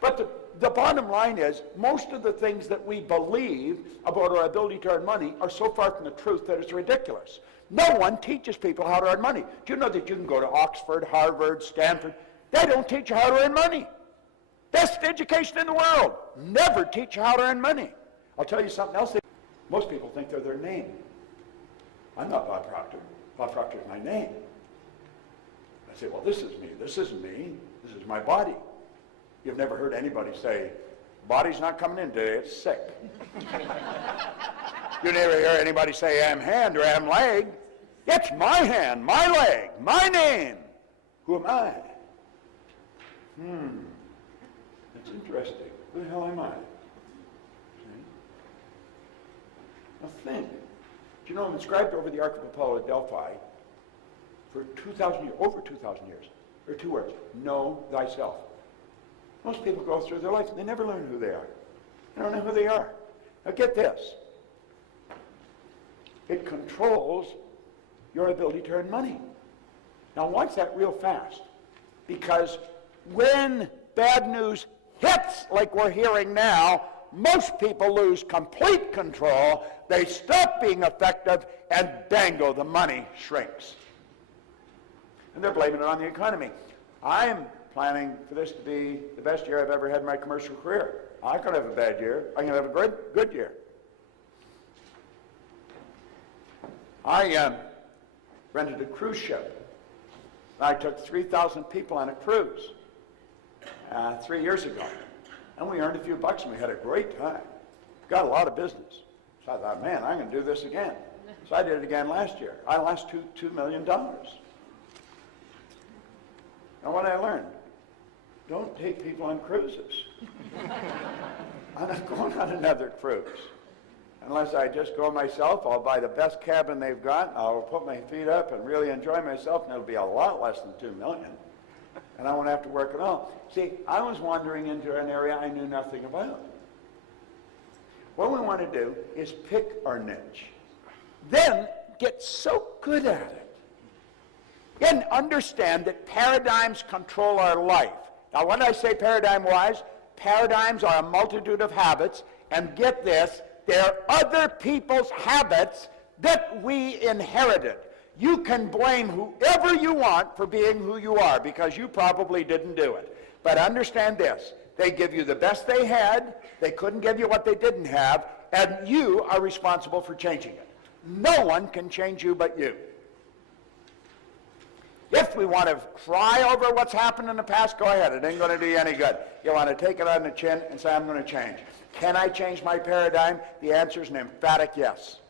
But the bottom line is, most of the things that we believe about our ability to earn money are so far from the truth that it's ridiculous. No one teaches people how to earn money. Do you know that you can go to Oxford, Harvard, Stanford? They don't teach you how to earn money. Best education in the world. Never teach you how to earn money. I'll tell you something else. Most people think they're their name. I'm not Bob Proctor. Bob Proctor is my name. I say, well, this is me. This isn't me. This is my body. You've never heard anybody say, body's not coming in today, it's sick. You never hear anybody say, I'm hand or I'm leg. It's my hand, my leg, my name. Who am I? That's interesting. Who the hell am I? See? Now think. Do you know I'm inscribed over the Ark of Apollo at Delphi for 2,000 years, over 2,000 years. There are 2 words. Know thyself. Most people go through their life and they never learn who they are. They don't know who they are. Now get this. It controls your ability to earn money. Now watch that real fast. Because when bad news hits like we're hearing now, most people lose complete control. They stop being effective, and bango, the money shrinks. And they're blaming it on the economy. I'm planning for this to be the best year I've ever had in my commercial career. I could have a bad year. I can have a good year. I rented a cruise ship. I took 3,000 people on a cruise 3 years ago. And we earned a few bucks, and we had a great time. Got a lot of business. So I thought, man, I'm going to do this again. So I did it again last year. I lost $2 million. Now what I learned, don't take people on cruises. I'm not going on another cruise. Unless I just go myself, I'll buy the best cabin they've got, I'll put my feet up and really enjoy myself, and it'll be a lot less than $2 million. And I won't have to work at all. See, I was wandering into an area I knew nothing about. What we want to do is pick our niche. Then get so good at it. And understand that paradigms control our life. Now, when I say paradigm-wise, paradigms are a multitude of habits, and get this, they're other people's habits that we inherited. You can blame whoever you want for being who you are, because you probably didn't do it. But understand this, they give you the best they had, they couldn't give you what they didn't have, and you are responsible for changing it. No one can change you but you. If we want to cry over what's happened in the past, go ahead. It ain't going to do you any good. You want to take it on the chin and say, I'm going to change. Can I change my paradigm? The answer is an emphatic yes.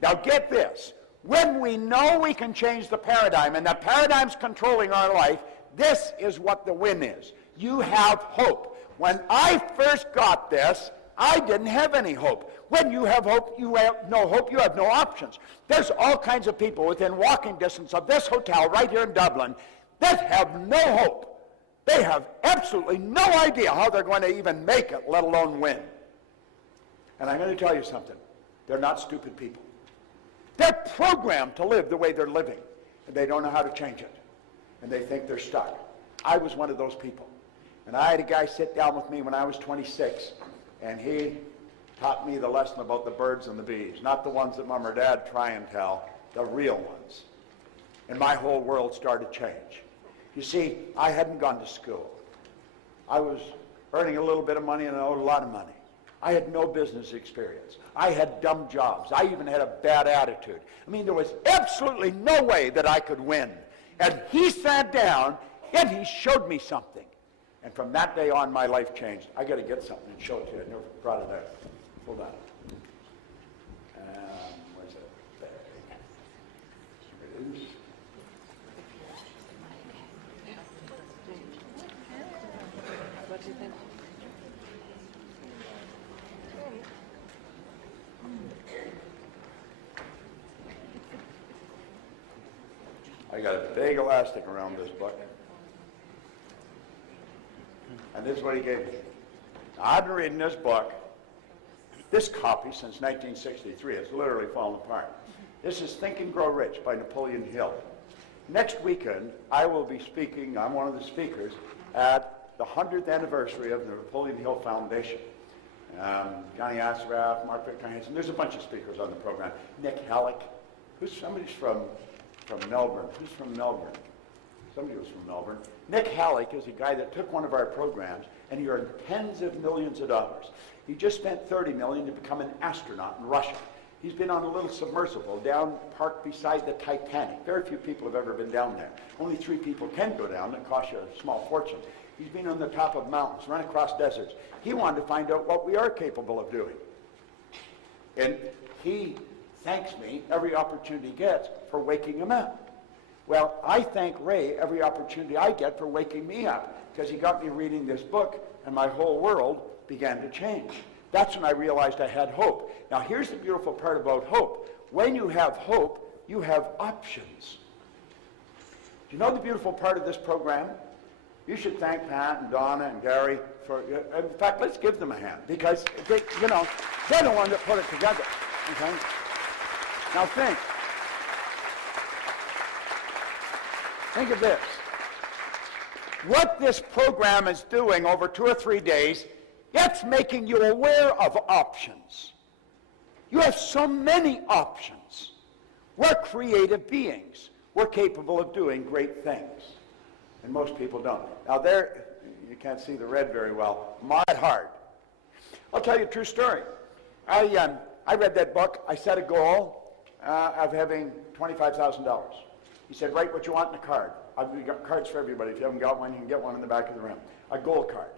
Now get this. When we know we can change the paradigm, and the paradigm's controlling our life, this is what the win is. You have hope. When I first got this, I didn't have any hope. When you have hope, you have no hope, you have no options. There's all kinds of people within walking distance of this hotel right here in Dublin that have no hope. They have absolutely no idea how they're going to even make it, let alone win. And I'm going to tell you something. They're not stupid people. They're programmed to live the way they're living, and they don't know how to change it. And they think they're stuck. I was one of those people. And I had a guy sit down with me when I was 26, and he taught me the lesson about the birds and the bees, not the ones that Mom or Dad try and tell, the real ones. And my whole world started to change. You see, I hadn't gone to school. I was earning a little bit of money and I owed a lot of money. I had no business experience. I had dumb jobs. I even had a bad attitude. I mean, there was absolutely no way that I could win. And he sat down and he showed me something. And from that day on, my life changed. I got to get something and show it to you. I never brought it out. Hold on. Where's it? There it is. What do you think? I got a big elastic around this book. And this is what he gave me. I've been reading this book, this copy, since 1963. It's literally fallen apart. This is Think and Grow Rich by Napoleon Hill. Next weekend, I will be speaking, I'm one of the speakers, at the 100th anniversary of the Napoleon Hill Foundation. Johnny Asraf, Mark Victor Hansen, there's a bunch of speakers on the program. Nick Halleck, somebody's from Melbourne. Who's from Melbourne? Somebody was from Melbourne. Nick Halleck is a guy that took one of our programs and he earned tens of millions of dollars. He just spent $30 million to become an astronaut in Russia. He's been on a little submersible down parked beside the Titanic. Very few people have ever been down there. Only 3 people can go down. It costs you a small fortune. He's been on the top of mountains, run across deserts. He wanted to find out what we are capable of doing. And he thanks me every opportunity he gets for waking him up. Well, I thank Ray every opportunity I get for waking me up, because he got me reading this book and my whole world began to change. That's when I realized I had hope. Now here's the beautiful part about hope. When you have hope, you have options. Do you know the beautiful part of this program? You should thank Pat and Donna and Gary for, in fact, let's give them a hand, because they, they're the ones that put it together. Okay? Now think of this. What this program is doing over 2 or 3 days, it's making you aware of options. You have so many options. We're creative beings. We're capable of doing great things. And most people don't. Now there, you can't see the red very well. My heart. I'll tell you a true story. I read that book. I set a goal of having $25,000. He said, write what you want in a card. I've got cards for everybody. If you haven't got one, you can get one in the back of the room. A gold card.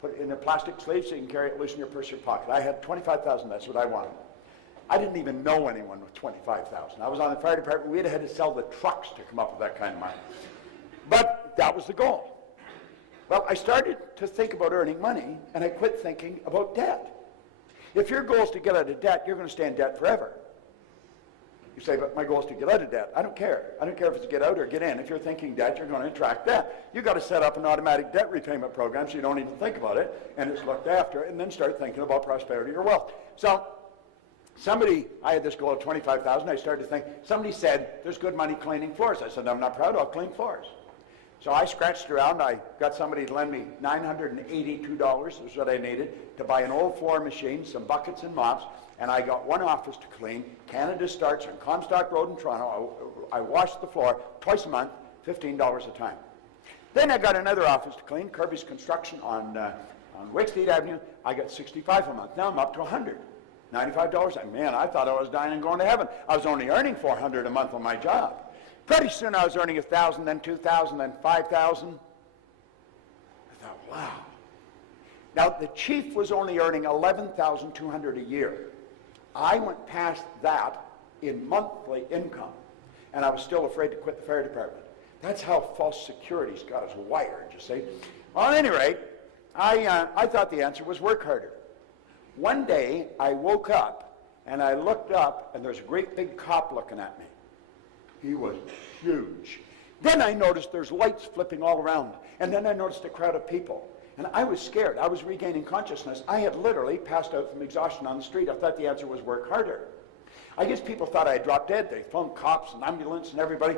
Put it in a plastic sleeve so you can carry it loose in your purse or pocket. I had $25,000. That's what I wanted. I didn't even know anyone with $25,000. I was on the fire department. We'd had to sell the trucks to come up with that kind of money. But that was the goal. Well, I started to think about earning money, and I quit thinking about debt. If your goal is to get out of debt, you're going to stay in debt forever. You say, but my goal is to get out of debt. I don't care. I don't care if it's to get out or get in. If you're thinking debt, you're going to attract debt. You've got to set up an automatic debt repayment program so you don't even think about it, and it's looked after, and then start thinking about prosperity or wealth. So I had this goal of $25,000. I started to think, somebody said, there's good money cleaning floors. I said, I'm not proud, I'll clean floors. So I scratched around. I got somebody to lend me $982, was what I needed, to buy an old floor machine, some buckets and mops, and I got one office to clean. Canada starts on Comstock Road in Toronto. I washed the floor twice a month, $15 a time. Then I got another office to clean, Kirby's Construction on Wakefield Avenue. I got $65 a month. Now I'm up to $100. $95. Man, I thought I was dying and going to heaven. I was only earning $400 a month on my job. Pretty soon I was earning $1,000, then $2,000, then $5,000. I thought, wow. Now the chief was only earning $11,200 a year. I went past that in monthly income, and I was still afraid to quit the fire department. That's how false security's got us wired, you see. Well, at any rate, I thought the answer was work harder. One day, I woke up, and I looked up, and there's a great big cop looking at me. He was huge. Then I noticed there's lights flipping all around, and then I noticed a crowd of people. And I was scared. I was regaining consciousness. I had literally passed out from exhaustion on the street. I thought the answer was work harder. I guess people thought I had dropped dead. They phoned cops and ambulance and everybody.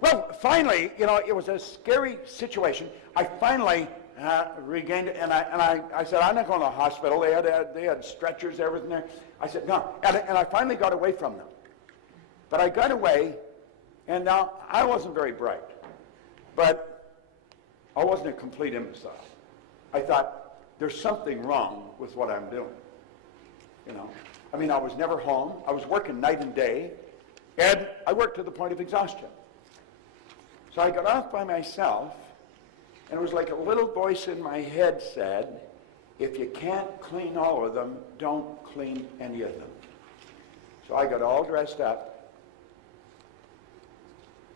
Well, finally, it was a scary situation. I finally regained it, and I said, I'm not going to the hospital. They had stretchers, everything there. I said, no. And I finally got away from them. But I got away, and now I wasn't very bright. But I wasn't a complete imbecile. I thought, there's something wrong with what I'm doing. I was never home. I was working night and day, and I worked to the point of exhaustion. So I got off by myself, and it was like a little voice in my head said, if you can't clean all of them, don't clean any of them. So I got all dressed up.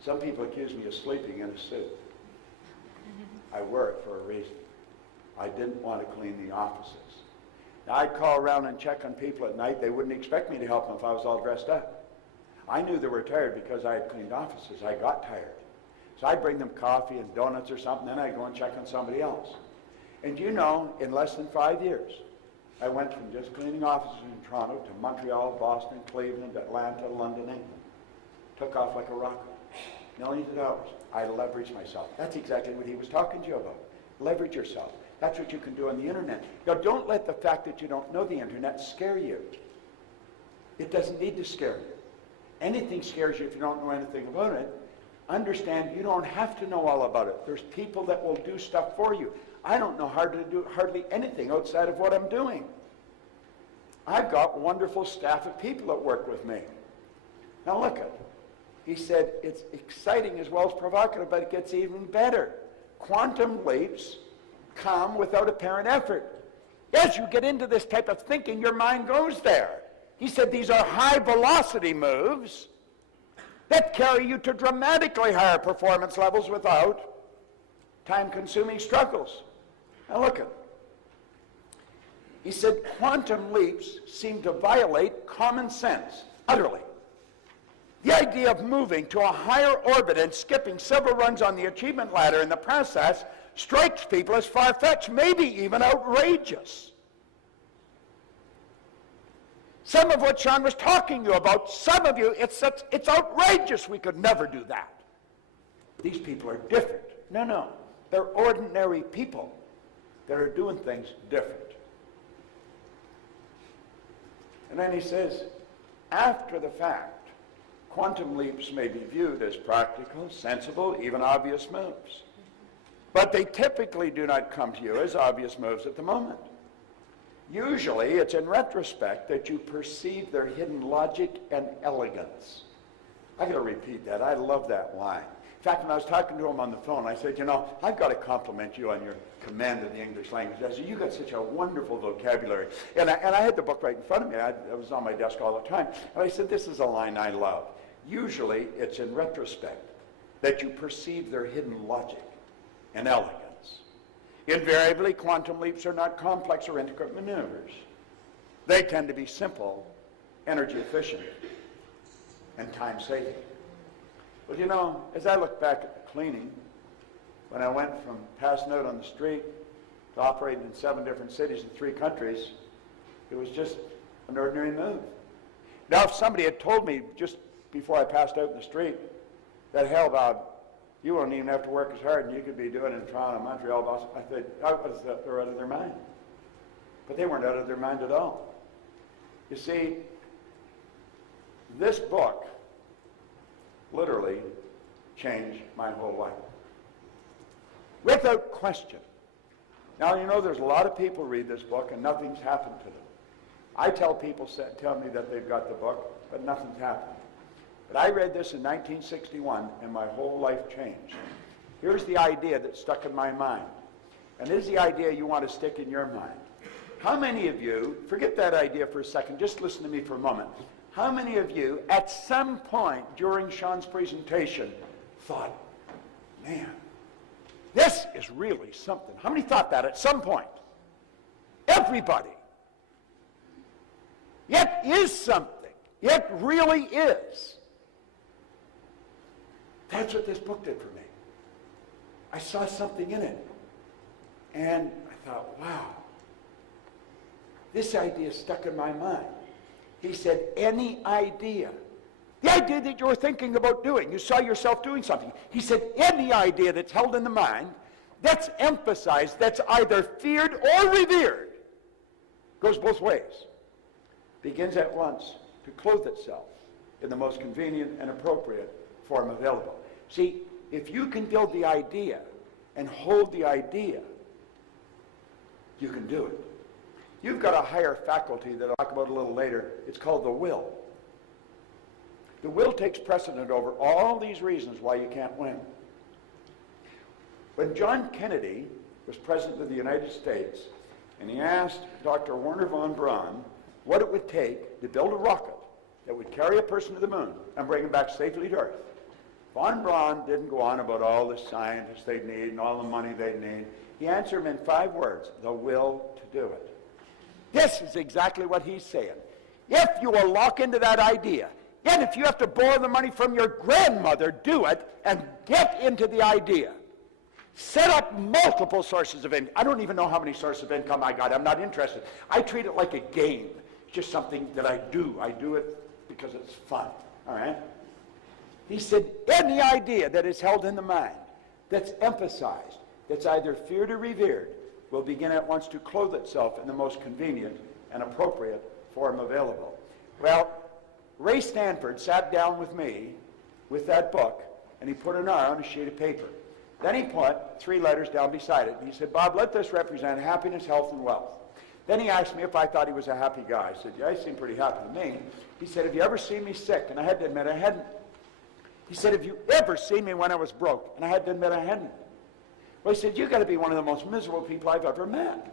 Some people accuse me of sleeping in a suit. I wear it for a reason. I didn't want to clean the offices. Now, I'd call around and check on people at night. They wouldn't expect me to help them if I was all dressed up. I knew they were tired because I had cleaned offices. I got tired. So I'd bring them coffee and donuts or something, then I'd go and check on somebody else. And in less than 5 years, I went from just cleaning offices in Toronto to Montreal, Boston, Cleveland, Atlanta, London, England. Took off like a rocket. Millions of dollars. I leveraged myself. That's exactly what he was talking to you about. Leverage yourself. That's what you can do on the internet. Now, don't let the fact that you don't know the internet scare you. It doesn't need to scare you. Anything scares you if you don't know anything about it. Understand, you don't have to know all about it. There's people that will do stuff for you. I don't know how to do hardly anything outside of what I'm doing. I've got wonderful staff of people that work with me. Now look at it. He said, it's exciting as well as provocative, but it gets even better. Quantum leaps come without apparent effort. As you get into this type of thinking, your mind goes there. He said these are high velocity moves that carry you to dramatically higher performance levels without time-consuming struggles. Now look at it. He said quantum leaps seem to violate common sense utterly. The idea of moving to a higher orbit and skipping several rungs on the achievement ladder in the process strikes people as far-fetched, maybe even outrageous. Some of what Sean was talking to you about, some of you, it's outrageous. We could never do that. These people are different. No. They're ordinary people that are doing things different. And then he says, after the fact, quantum leaps may be viewed as practical, sensible, even obvious moves. But they typically do not come to you as obvious moves at the moment. Usually, it's in retrospect that you perceive their hidden logic and elegance. I got to repeat that. I love that line. In fact, when I was talking to him on the phone, I said, I've got to compliment you on your command of the English language. I said, you got such a wonderful vocabulary. And I had the book right in front of me. It was on my desk all the time. And I said, this is a line I love. Usually, it's in retrospect that you perceive their hidden logic and elegance. Invariably, quantum leaps are not complex or intricate maneuvers. They tend to be simple, energy efficient, and time-saving. Well, as I look back at the cleaning, when I went from passing out on the street to operating in 7 different cities in 3 countries, it was just an ordinary move. Now, if somebody had told me just before I passed out in the street that, hell, Bob, you won't even have to work as hard and you could be doing it in Toronto, Montreal, Boston, I thought, they're out of their mind. But they weren't out of their mind at all. You see, this book literally changed my whole life. Without question. Now, there's a lot of people read this book and nothing's happened to them. I tell people, tell me that they've got the book, but nothing's happened. But I read this in 1961 and my whole life changed. Here's the idea that stuck in my mind. And this is the idea you want to stick in your mind. How many of you, forget that idea for a second, just listen to me for a moment. How many of you, at some point during Sean's presentation, thought, man, this is really something? How many thought that at some point? everybody. It is something. It really is. That's what this book did for me. I saw something in it. And I thought, wow, this idea stuck in my mind. He said, any idea. The idea that you were thinking about doing. You saw yourself doing something. He said, any idea that's held in the mind, that's emphasized, that's either feared or revered, goes both ways. Begins at once to clothe itself in the most convenient and appropriate form available. See, if you can build the idea and hold the idea, you can do it. You've got a higher faculty that I'll talk about a little later. It's called the will. The will takes precedent over all these reasons why you can't win. When John Kennedy was president of the United States, and he asked Dr. Wernher von Braun what it would take to build a rocket that would carry a person to the moon and bring him back safely to Earth, von Braun didn't go on about all the scientists they'd need and all the money they'd need. He answered him in 5 words: the will to do it. This is exactly what he's saying. If you will lock into that idea, and if you have to borrow the money from your grandmother, do it and get into the idea. Set up multiple sources of income. I don't even know how many sources of income I got. I'm not interested. I treat it like a game. It's just something that I do. I do it because it's fun. All right? He said, any idea that is held in the mind, that's emphasized, that's either feared or revered, will begin at once to clothe itself in the most convenient and appropriate form available. Well, Ray Stanford sat down with me with that book, and he put an R on a sheet of paper. Then he put 3 letters down beside it, and he said, Bob, let this represent happiness, health, and wealth. Then he asked me if I thought he was a happy guy. I said, yeah, he seemed pretty happy to me. He said, have you ever seen me sick? And I had to admit I hadn't. He said, have you ever seen me when I was broke? And I had to admit I hadn't. Well, he said, you've got to be one of the most miserable people I've ever met.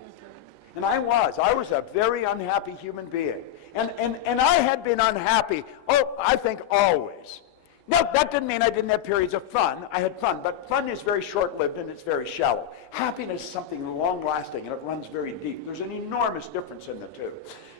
And I was. I was a very unhappy human being. And I had been unhappy, I think always. Now, that didn't mean I didn't have periods of fun. I had fun, but fun is very short-lived and it's very shallow. Happiness is something long-lasting and it runs very deep. There's an enormous difference in the two.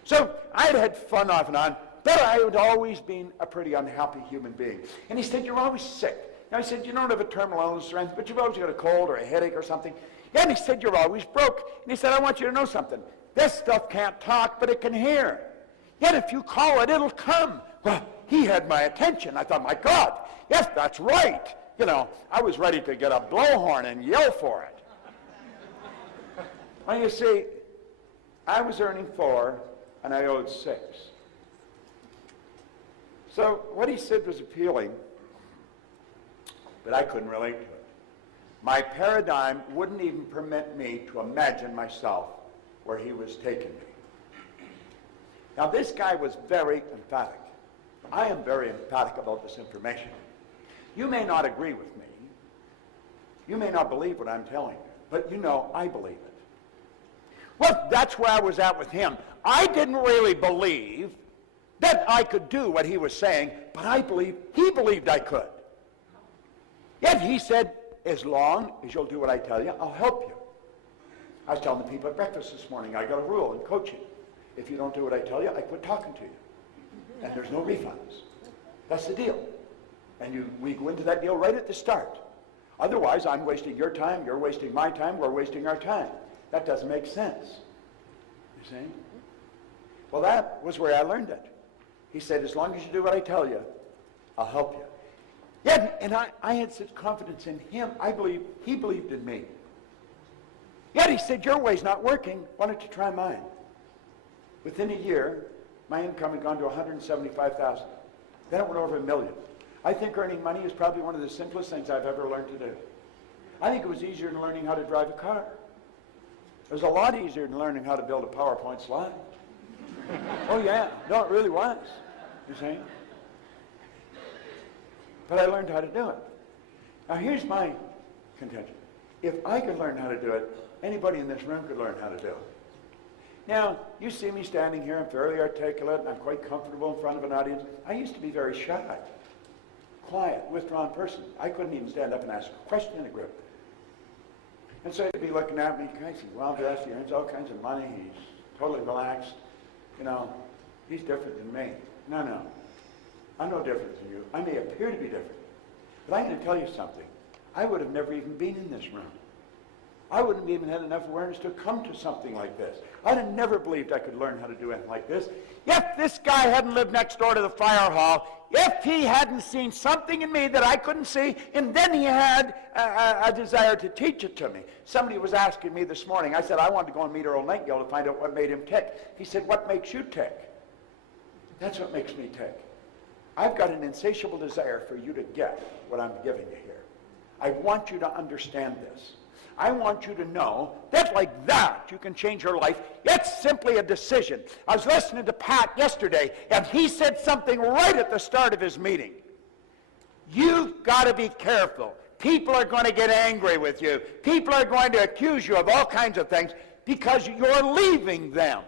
So I'd had fun off and on, but I had always been a pretty unhappy human being. And he said, you're always sick. Now, I said, you don't have a terminal illness or anything, but you've always got a cold or a headache or something. Yeah, and he said, you're always broke. And he said, I want you to know something. This stuff can't talk, but it can hear. Yet if you call it, it'll come. Well, he had my attention. I thought, my God, yes, that's right. You know, I was ready to get a blowhorn and yell for it. Well, you see, I was earning 4 and I owed 6. So what he said was appealing, but I couldn't relate to it. My paradigm wouldn't even permit me to imagine myself where he was taking me. Now, this guy was very emphatic. I am very emphatic about this information. You may not agree with me. You may not believe what I'm telling you, but you know I believe it. Well, that's where I was at with him. I didn't really believe that I could do what he was saying, but I believe he believed I could. Yet he said, as long as you'll do what I tell you, I'll help you. I was telling the people at breakfast this morning, I got a rule in coaching. If you don't do what I tell you, I quit talking to you. And there's no refunds. That's the deal. And we go into that deal right at the start. Otherwise, I'm wasting your time, you're wasting my time, we're wasting our time. That doesn't make sense. You see? Well, that was where I learned it. He said, as long as you do what I tell you, I'll help you. Yeah, and I had such confidence in him. I believe he believed in me. Yet he said, your way's not working. Why don't you try mine? Within a year, my income had gone to $175,000. Then it went over $1 million. I think earning money is probably one of the simplest things I've ever learned to do. I think it was easier than learning how to drive a car. It was a lot easier than learning how to build a PowerPoint slide. Oh yeah, no, it really was. You see? But I learned how to do it. Now here's my contention. If I could learn how to do it, anybody in this room could learn how to do it. Now, you see me standing here, I'm fairly articulate, and I'm quite comfortable in front of an audience. I used to be very shy, quiet, withdrawn person. I couldn't even stand up and ask a question in a group. And so they'd be looking at me, he's well dressed, he earns all kinds of money, he's totally relaxed. You know, he's different than me. No, no. I'm no different than you. I may appear to be different. But I'm going to tell you something. I would have never even been in this room. I wouldn't have even had enough awareness to come to something like this. I'd have never believed I could learn how to do anything like this. If this guy hadn't lived next door to the fire hall, if he hadn't seen something in me that I couldn't see, and then he had a desire to teach it to me. Somebody was asking me this morning, I said, I wanted to go and meet Earl Nightingale to find out what made him tick. He said, what makes you tick? That's what makes me tick. I've got an insatiable desire for you to get what I'm giving you here. I want you to understand this. I want you to know that like that you can change your life. It's simply a decision. I was listening to Pat yesterday, and he said something right at the start of his meeting. You've got to be careful. People are going to get angry with you. People are going to accuse you of all kinds of things because you're leaving them.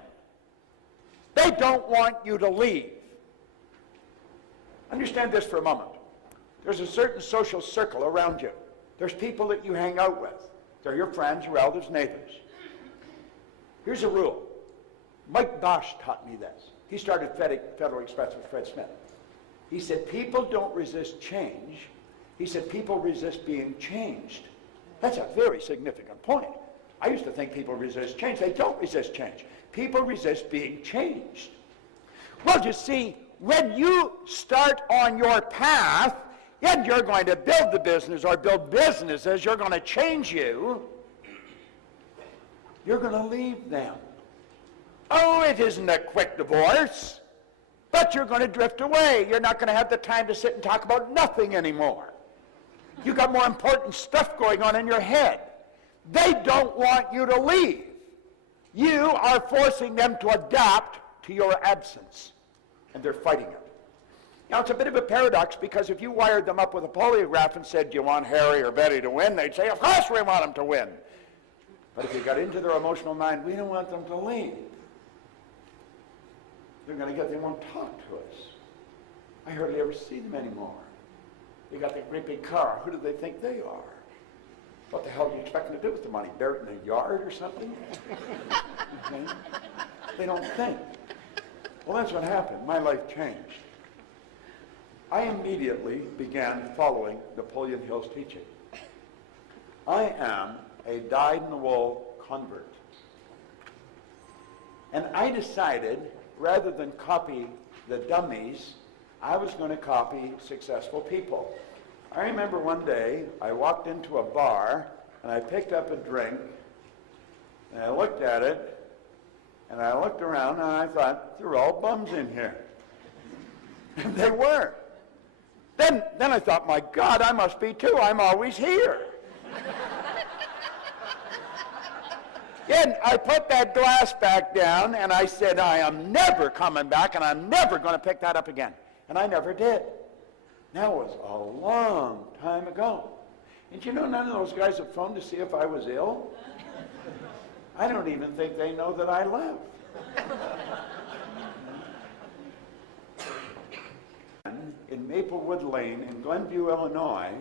They don't want you to leave. Understand this for a moment. There's a certain social circle around you. There's people that you hang out with. They're your friends, your relatives, neighbors. Here's a rule. Mike Bosch taught me this. He started Federal Express with Fred Smith. He said, people don't resist change. He said, people resist being changed. That's a very significant point. I used to think people resist change. They don't resist change. People resist being changed. Well, you see, when you start on your path, and you're going to build the business or build businesses, you're going to change you, you're going to leave them. Oh, it isn't a quick divorce, but you're going to drift away. You're not going to have the time to sit and talk about nothing anymore. You've got more important stuff going on in your head. They don't want you to leave. You are forcing them to adapt to your absence, and they're fighting it. Now, it's a bit of a paradox because if you wired them up with a polygraph and said, do you want Harry or Betty to win? They'd say, of course we want them to win. But if you got into their emotional mind, we don't want them to leave. They won't talk to us. I hardly ever see them anymore. They got that great big car. Who do they think they are? What the hell do you expect them to do with the money? Bury it in a yard or something? Okay? They don't think. Well, that's what happened. My life changed. I immediately began following Napoleon Hill's teaching. I am a dyed-in-the-wool convert. And I decided, rather than copy the dummies, I was going to copy successful people. I remember one day, I walked into a bar, and I picked up a drink, and I looked at it, and I looked around, and I thought, they're all bums in here. And they were. Then I thought, my God, I must be too. I'm always here. Then I put that glass back down, and I said, I am never coming back, and I'm never going to pick that up again. And I never did. That was a long time ago. And you know, none of those guys have phoned to see if I was ill. I don't even think they know that I left. In Maplewood Lane in Glenview, Illinois,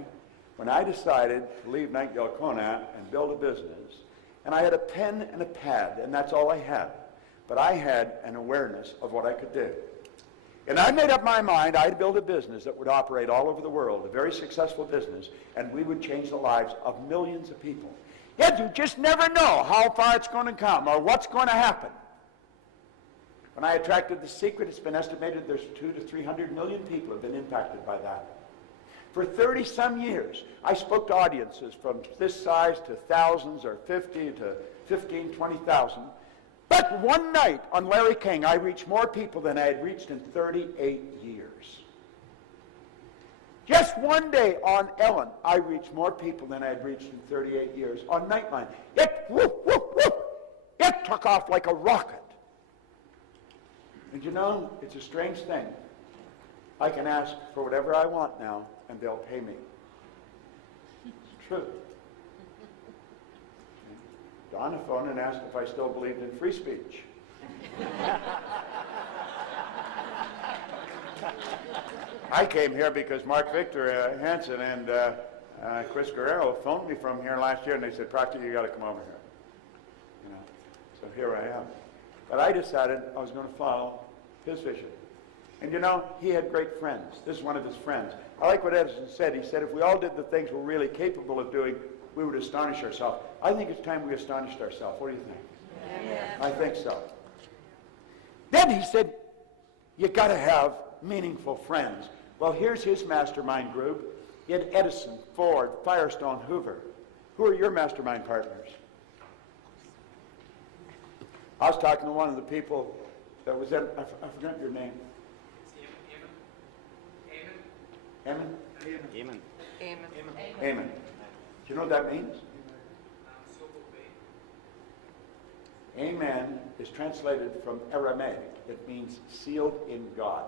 when I decided to leave Nightingale Conant and build a business, and I had a pen and a pad, and that's all I had. But I had an awareness of what I could do. And I made up my mind I'd build a business that would operate all over the world, a very successful business, and we would change the lives of millions of people. Yet you just never know how far it's going to come or what's going to happen. When I attracted The Secret, it's been estimated there's 200 to 300 million people have been impacted by that. For 30-some years, I spoke to audiences from this size to thousands or 50 to 15, 20,000. But one night on Larry King, I reached more people than I had reached in 38 years. Just one day on Ellen, I reached more people than I had reached in 38 years. On Nightline, it took off like a rocket. And you know, it's a strange thing. I can ask for whatever I want now, and they'll pay me. It's true. Donna phoned and asked if I still believed in free speech. I came here because Mark Victor Hansen and Chris Guerrero phoned me from here last year, and they said, Proctor, you got to come over here. You know, so here I am. But I decided I was going to follow his vision. And you know, he had great friends. This is one of his friends. I like what Edison said. He said, if we all did the things we're really capable of doing, we would astonish ourselves. I think it's time we astonished ourselves. What do you think? Yeah. I think so. Then he said, you got to have meaningful friends. Well, here's his mastermind group. He had Edison, Ford, Firestone, Hoover. Who are your mastermind partners? I was talking to one of the people that was in, I forgot your name. Amen? Amen. Amen. Do you know what that means? Amen is translated from Aramaic. It means sealed in God.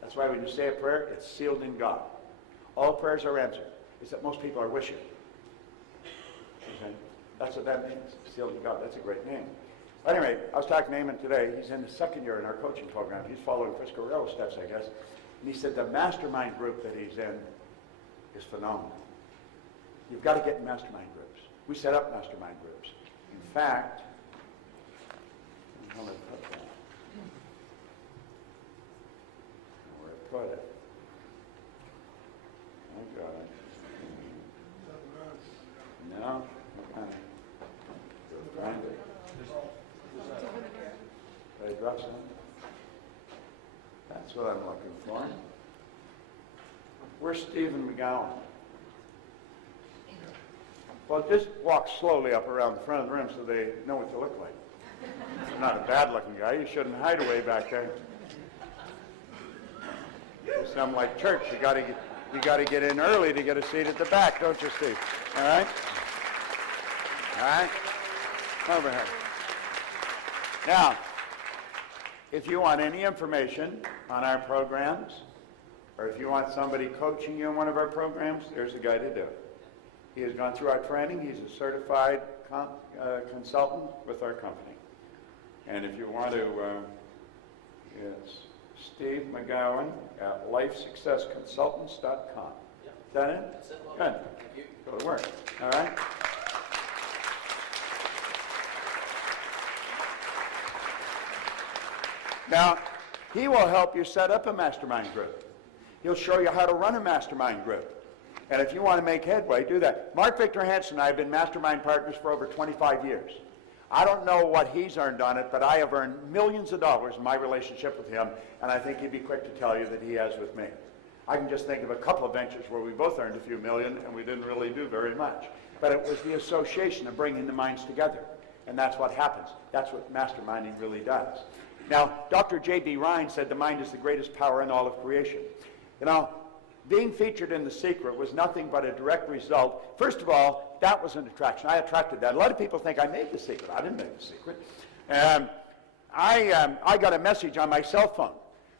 That's why when you say a prayer, it's sealed in God. All prayers are answered. It's that most people are wishing. Okay? That's what that means, sealed in God. That's a great name. Anyway, I was talking to Eamon today. He's in the second year in our coaching program. He's following Chris Guerrero's steps, I guess. And he said the mastermind group that he's in is phenomenal. You've got to get in mastermind groups. We set up mastermind groups. In fact, I'm going to put that. Where I put it. I got it. No, okay. Find it. Did I drop something? That's what I'm looking for. Where's Stephen McGowan? Well, just walk slowly up around the front of the room so they know what you look like. You're not a bad-looking guy. You shouldn't hide away back there. You sound like church. You got to get in early to get a seat at the back, don't you, Steve? All right? All right? Over here. Now, if you want any information on our programs, or if you want somebody coaching you in one of our programs, there's a guy to do it. He has gone through our training. He's a certified consultant with our company. And if you want to, it's Steve McGowan at lifesuccessconsultants.com. Yep. Is that it? That's it. Good. Thank you. Go to work. All right? Now, he will help you set up a mastermind group. He'll show you how to run a mastermind group. And if you want to make headway, do that. Mark Victor Hansen and I have been mastermind partners for over 25 years. I don't know what he's earned on it, but I have earned millions of dollars in my relationship with him, and I think he'd be quick to tell you that he has with me. I can just think of a couple of ventures where we both earned a few million, and we didn't really do very much. But it was the association of bringing the minds together, and that's what happens. That's what masterminding really does. Now, Dr. J.B. Ryan said the mind is the greatest power in all of creation. You know, being featured in The Secret was nothing but a direct result. First of all, that was an attraction. I attracted that. A lot of people think I made The Secret. I didn't make The Secret. I got a message on my cell phone,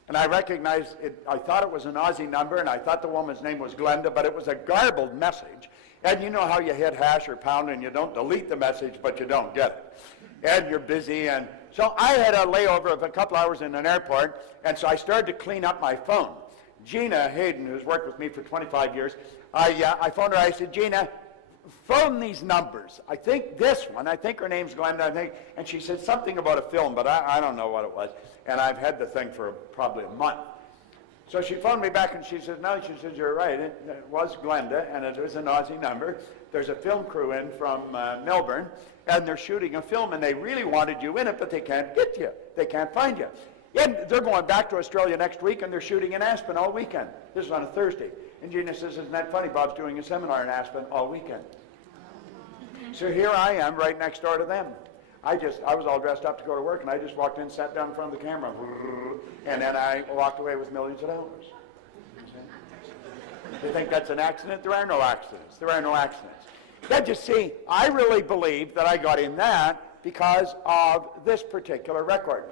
and I recognized it. I thought it was an Aussie number, and I thought the woman's name was Glenda, but it was a garbled message. And you know how you hit hash or pound, and you don't delete the message, but you don't get it. And you're busy, and so I had a layover of a couple hours in an airport, and so I started to clean up my phone. Gina Hayden, who's worked with me for 25 years, I phoned her. I said, Gina, phone these numbers. I think this one. I think her name's Glenda. I think, and she said something about a film, but I don't know what it was. And I've had the thing for probably a month. So she phoned me back, and she said, no, she said, you're right. It was Glenda, and it was an Aussie number. There's a film crew in from Melbourne, and they're shooting a film, and they really wanted you in it, but they can't get you. They can't find you. And they're going back to Australia next week, and they're shooting in Aspen all weekend. This is on a Thursday. And Gina says, isn't that funny? Bob's doing a seminar in Aspen all weekend. So here I am right next door to them. I was all dressed up to go to work, and I just walked in, sat down in front of the camera, and then I walked away with millions of dollars. You think that's an accident? There are no accidents. There are no accidents. Then you see, I really believe that I got in that because of this particular record.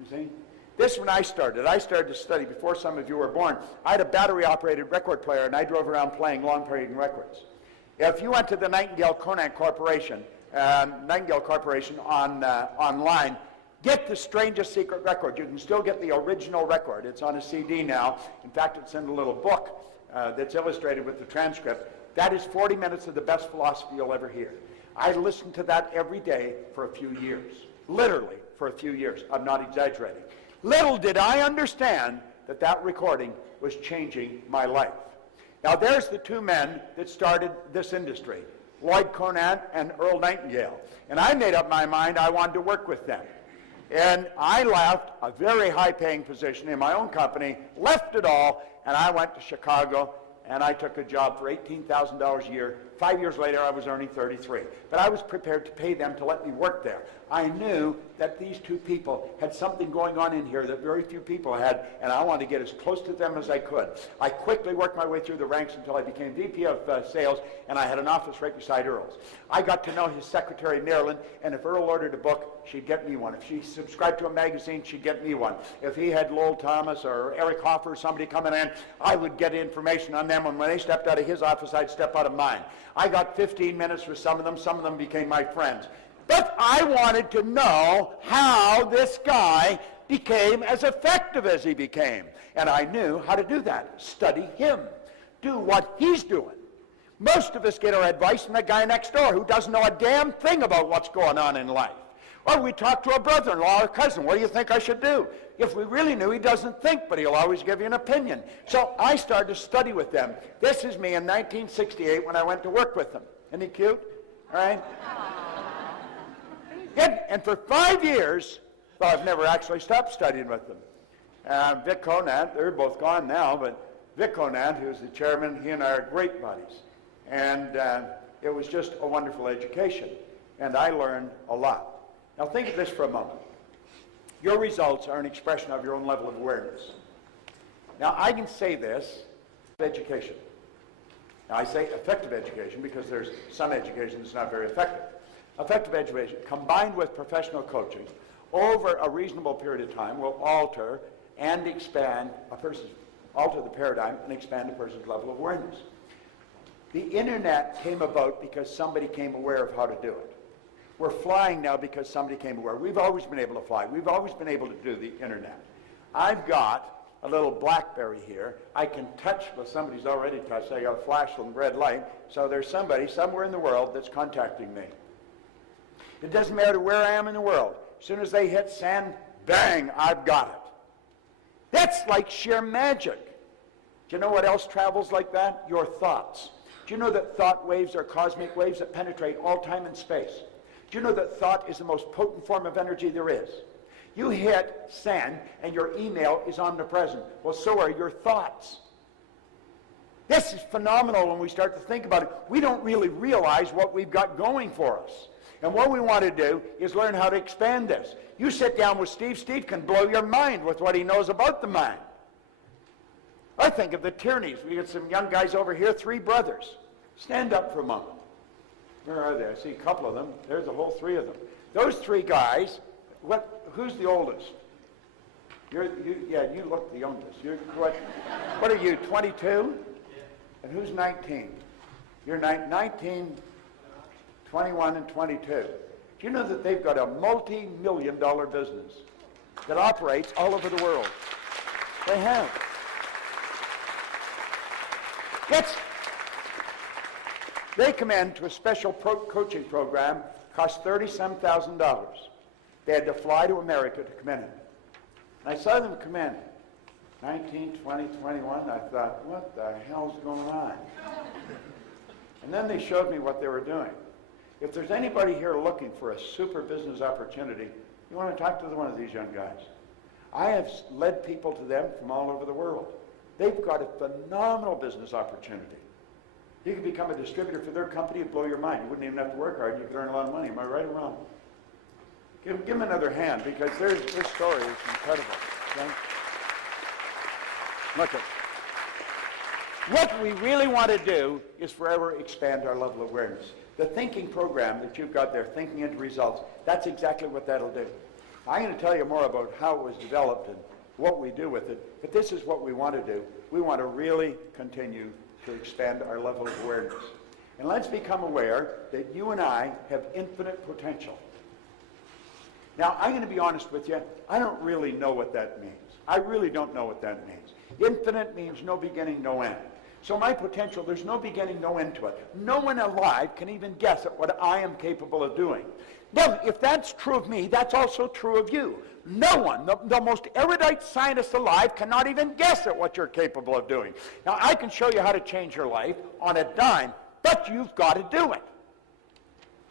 You see? This when I started to study before some of you were born. I had a battery-operated record player, and I drove around playing long-period records. If you went to the Nightingale Corporation online, get the Strangest Secret record. You can still get the original record. It's on a CD now. In fact, it's in a little book that's illustrated with the transcript. That is 40 minutes of the best philosophy you'll ever hear. I listened to that every day for a few years. literally for a few years. I'm not exaggerating. Little did I understand that that recording was changing my life. Now there's the two men that started this industry, Lloyd Conant and Earl Nightingale. And I made up my mind I wanted to work with them. And I left a very high-paying position in my own company, left it all, and I went to Chicago, and I took a job for $18,000 a year. 5 years later, I was earning $33,000. But I was prepared to pay them to let me work there. I knew that these two people had something going on in here that very few people had, and I wanted to get as close to them as I could. I quickly worked my way through the ranks until I became VP of sales, and I had an office right beside Earl's. I got to know his secretary, Marilyn, and if Earl ordered a book, she'd get me one. If she subscribed to a magazine, she'd get me one. If he had Lowell Thomas or Eric Hoffer or somebody coming in, I would get information on them, and when they stepped out of his office, I'd step out of mine. I got 15 minutes with some of them became my friends. But I wanted to know how this guy became as effective as he became. And I knew how to do that. Study him. Do what he's doing. Most of us get our advice from the guy next door who doesn't know a damn thing about what's going on in life. Or we talk to a brother-in-law or cousin. What do you think I should do? If we really knew, he doesn't think, but he'll always give you an opinion. So I started to study with them. This is me in 1968 when I went to work with them. Isn't he cute? All right? And for 5 years, well, I've never actually stopped studying with them. Vic Conant, they're both gone now, but Vic Conant, who's the chairman, he and I are great buddies. And it was just a wonderful education. And I learned a lot. Now think of this for a moment. Your results are an expression of your own level of awareness. Now I can say this, education. Now I say effective education because there's some education that's not very effective. Effective education combined with professional coaching over a reasonable period of time will alter and expand alter the paradigm and expand a person's level of awareness. The internet came about because somebody came aware of how to do it. We're flying now because somebody came aware. We've always been able to fly. We've always been able to do the internet. I've got a little BlackBerry here. I can touch what somebody's already touched. I got a flashing red light. So there's somebody somewhere in the world that's contacting me. It doesn't matter where I am in the world. As soon as they hit send, bang, I've got it. That's like sheer magic. Do you know what else travels like that? Your thoughts. Do you know that thought waves are cosmic waves that penetrate all time and space? Do you know that thought is the most potent form of energy there is? You hit send and your email is omnipresent. Well, so are your thoughts. This is phenomenal when we start to think about it. We don't really realize what we've got going for us. And what we want to do is learn how to expand this. You sit down with Steve. Steve can blow your mind with what he knows about the mind. I think of the Tierneys. We got some young guys over here, 3 brothers. Stand up for a moment. Where are they? I see a couple of them. There's the whole 3 of them. Those 3 guys, who's the oldest? You look the youngest. What are you, 22? And who's 19? You're 19, 21, and 22. Do you know that they've got a multi-million-dollar business that operates all over the world? They have. They come in to a special coaching program, cost $30-some thousand. They had to fly to America to come in. And I saw them come in, 19, 20, 21. I thought, what the hell's going on? And then they showed me what they were doing. If there's anybody here looking for a super business opportunity, you want to talk to one of these young guys. I have led people to them from all over the world. They've got a phenomenal business opportunity. You could become a distributor for their company and blow your mind. You wouldn't even have to work hard. You could earn a lot of money. Am I right or wrong? Give them another hand because this story is incredible. Okay? Look at what we really want to do is forever expand our level of awareness. The thinking program that you've got there, thinking into results, that's exactly what that'll do. I'm going to tell you more about how it was developed and what we do with it, but this is what we want to do. We want to really continue to expand our level of awareness. And let's become aware that you and I have infinite potential. Now, I'm going to be honest with you. I don't really know what that means. I really don't know what that means. Infinite means no beginning, no end. So my potential, there's no beginning, no end to it. No one alive can even guess at what I am capable of doing. Now, if that's true of me, that's also true of you. No one, the most erudite scientist alive, cannot even guess at what you're capable of doing. Now, I can show you how to change your life on a dime, but you've got to do it.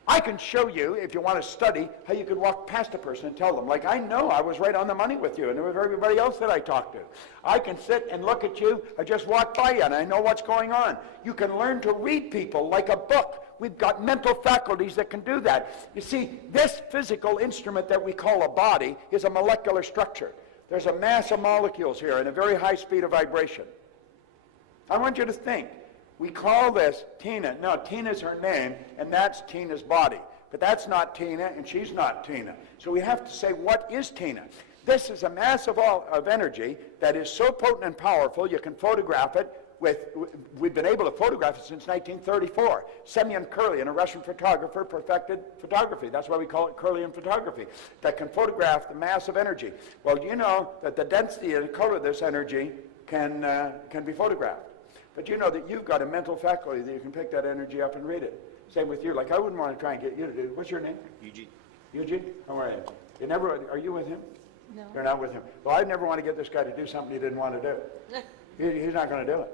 I can show you, if you want to study, how you could walk past a person and tell them, like, I know I was right on the money with you and with everybody else that I talked to. I can sit and look at you, I just walk by you and I know what's going on. You can learn to read people like a book. We've got mental faculties that can do that. You see, this physical instrument that we call a body is a molecular structure. There's a mass of molecules here and a very high speed of vibration. I want you to think. We call this Tina. No, Tina's her name, and that's Tina's body. But that's not Tina, and she's not Tina. So we have to say, what is Tina? This is a mass of energy that is so potent and powerful, you can photograph it we've been able to photograph it since 1934. Semyon Kurlin, a Russian photographer, perfected photography. That's why we call it Kurlian photography, that can photograph the mass of energy. Well, you know that the density and color of this energy can be photographed. But you know that you've got a mental faculty that you can pick that energy up and read it. Same with you. Like, I wouldn't want to try and get you to do. What's your name? Eugene. Eugene? How are you? Are you with him? No. You're not with him. Well, I'd never want to get this guy to do something he didn't want to do. He's not going to do it.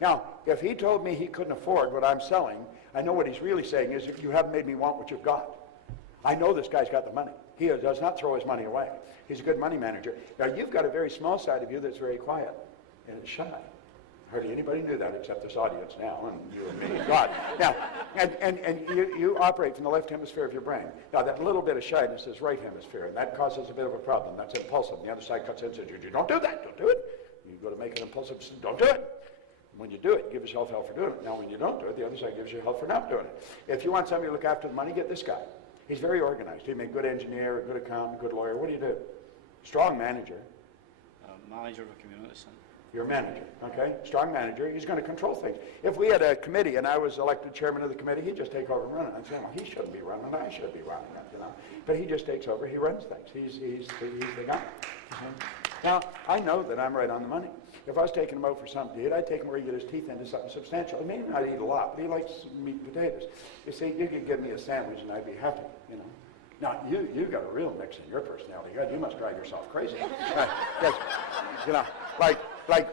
Now, if he told me he couldn't afford what I'm selling, I know what he's really saying is, you haven't made me want what you've got. I know this guy's got the money. He does not throw his money away. He's a good money manager. Now, you've got a very small side of you that's very quiet and it's shy. Hardly anybody knew that except this audience now, and you and me. God. Now, and you operate from the left hemisphere of your brain. Now, that little bit of shyness is right hemisphere, and that causes a bit of a problem. That's impulsive. And the other side cuts in and says, you don't do that, don't do it. You go to make an impulsive decision, don't do it. When you do it, you give yourself hell for doing it. Now, when you don't do it, the other side gives you hell for not doing it. If you want somebody to look after the money, get this guy. He's very organized. He'd make a good engineer, a good accountant, a good lawyer. What do you do? Strong manager. Manager of a community center. You're a manager, okay? Strong manager. He's going to control things. If we had a committee and I was elected chairman of the committee, he'd just take over and run it. I'd say, well, he shouldn't be running it. I should be running it, you know. But he just takes over. He runs things. He's the guy. Now, I know that I'm right on the money. If I was taking him out for something to eat, I'd take him where he get his teeth into something substantial. He may not eat a lot, but he likes meat and potatoes. You see, you could give me a sandwich and I'd be happy, you know. Now, you got a real mix in your personality. God, you must drive yourself crazy. Yes, you know, like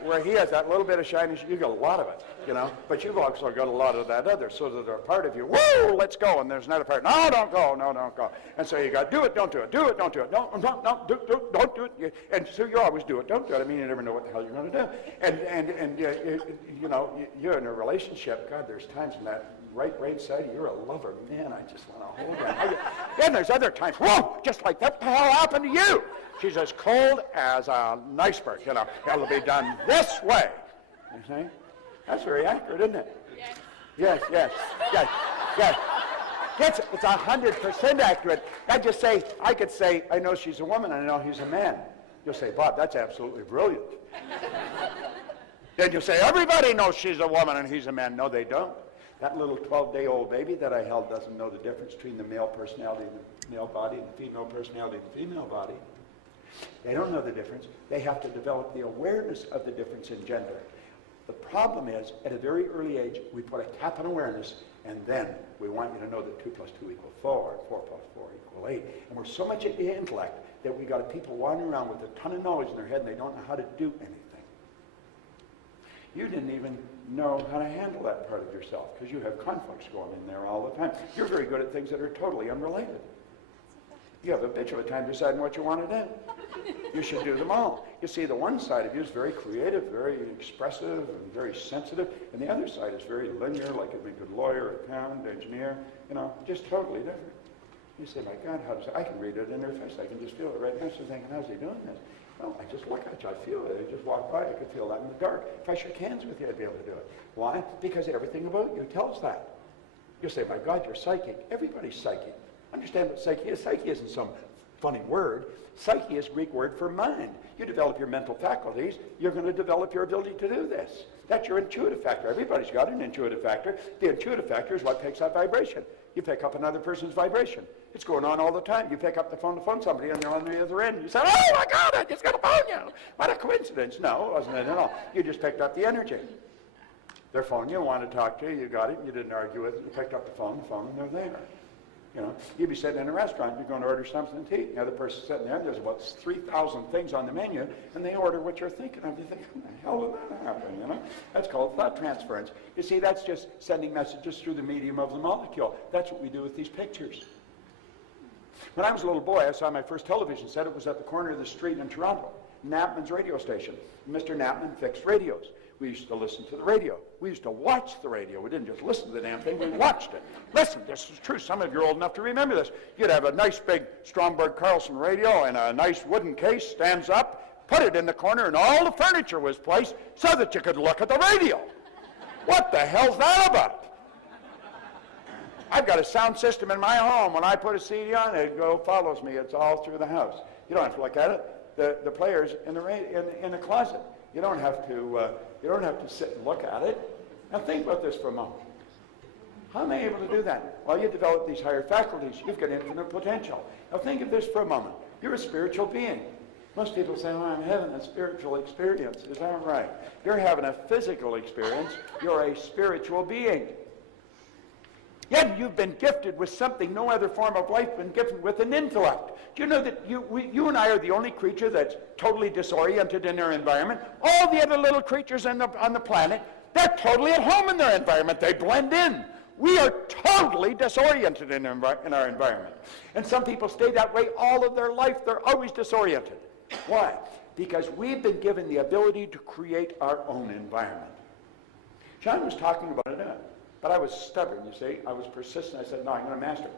where he has that little bit of shyness, you got a lot of it, you know. But you've also got a lot of that other, so that they're a part of you. Whoa, let's go. And there's another part. No, don't go. No, don't go. And so you got do it, don't do it. Do it, don't do it. No, don't do it. And so you always do it, don't do it. I mean, you never know what the hell you're going to do. And you know, you're in a relationship. God, there's times in that right brain side, you're a lover. Man, I just want to hold you. Then there's other times, whoa, just like that, what the hell happened to you? She's as cold as an iceberg, you know. It'll be done this way. You see? That's very accurate, isn't it? Yes. Yes. It's 100% accurate. I could say, I know she's a woman, and I know he's a man. You'll say, Bob, that's absolutely brilliant. Then you'll say, everybody knows she's a woman and he's a man. No, they don't. That little 12-day-old baby that I held doesn't know the difference between the male personality and the male body and the female personality and the female body. They don't know the difference. They have to develop the awareness of the difference in gender. The problem is, at a very early age, we put a cap on awareness, and then we want you to know that 2 plus 2 equals 4, and 4 plus 4 equals 8. And we're so much into intellect that we got people wandering around with a ton of knowledge in their head, and they don't know how to do anything. You didn't even know how to handle that part of yourself because you have conflicts going in there all the time. You're very good at things that are totally unrelated. You have a bitch of a time deciding what you want to do. You should do them all. You see, the one side of you is very creative, very expressive, and very sensitive, and the other side is very linear, like a good lawyer, accountant, engineer, you know, just totally different. You say, my God, how does I can read it in their face. I can just feel it right now. She's thinking, how's he doing this? Well, I just look at you, I feel it. I just walk by, I could feel that in the dark. If I shook hands with you, I'd be able to do it. Why? Because everything about you tells that. You say, my God, you're psychic. Everybody's psychic. Understand what psyche is? Psyche isn't some funny word. Psyche is Greek word for mind. You develop your mental faculties, you're going to develop your ability to do this. That's your intuitive factor. Everybody's got an intuitive factor. The intuitive factor is what picks up vibration. You pick up another person's vibration. It's going on all the time. You pick up the phone to phone somebody and they're on the other end. You say, oh my God, I just got to phone you. What a coincidence. No, it wasn't it at all. You just picked up the energy. Their phone, you want to talk to you, you got it, you didn't argue with it, you picked up the phone, and they're there. You know, you'd be sitting in a restaurant, you're going to order something to eat. The other person's sitting there, and there's about 3,000 things on the menu, and they order what you're thinking of. You think, how the hell did that happen, you know? That's called thought transference. You see, that's just sending messages through the medium of the molecule. That's what we do with these pictures. When I was a little boy, I saw my first television set. It was at the corner of the street in Toronto, Knappman's radio station. Mr. Knappman fixed radios. We used to listen to the radio. We used to watch the radio. We didn't just listen to the damn thing, we watched it. Listen, this is true. Some of you are old enough to remember this. You'd have a nice big Stromberg Carlson radio in a nice wooden case, stands up, put it in the corner, and all the furniture was placed so that you could look at the radio. What the hell's that about? I've got a sound system in my home. When I put a CD on, it follows me. It's all through the house. You don't have to look at it. The player's in the closet. You don't have to sit and look at it. Now think about this for a moment. How am I able to do that? Well, you develop these higher faculties. You've got infinite potential. Now think of this for a moment. You're a spiritual being. Most people say, oh, I'm having a spiritual experience. Is that right? You're having a physical experience. You're a spiritual being. Yet you've been gifted with something no other form of life been gifted with, an intellect. Do you know that you and I are the only creature that's totally disoriented in their environment? All the other little creatures on the planet, they're totally at home in their environment. They blend in. We are totally disoriented in our environment. And some people stay that way all of their life. They're always disoriented. Why? Because we've been given the ability to create our own environment. John was talking about it. But I was stubborn, you see. I was persistent. I said, no, I'm going to master it.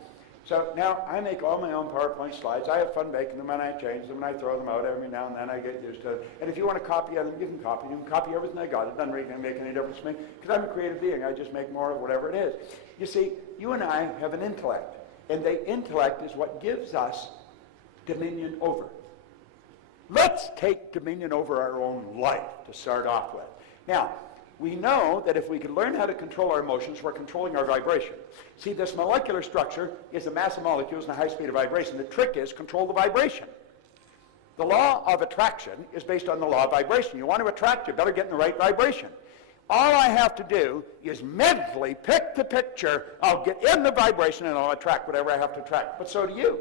So now I make all my own PowerPoint slides. I have fun making them, and I change them, and I throw them out every now and then. I get used to it. And if you want to copy them, you can copy them. Copy everything I got. It doesn't really make any difference to me, because I'm a creative being. I just make more of whatever it is. You see, you and I have an intellect, and the intellect is what gives us dominion over. Let's take dominion over our own life to start off with. Now, we know that if we can learn how to control our emotions, we're controlling our vibration. See, this molecular structure is a mass of molecules and a high speed of vibration. The trick is control the vibration. The law of attraction is based on the law of vibration. You want to attract, you better get in the right vibration. All I have to do is mentally pick the picture. I'll get in the vibration and I'll attract whatever I have to attract. But so do you.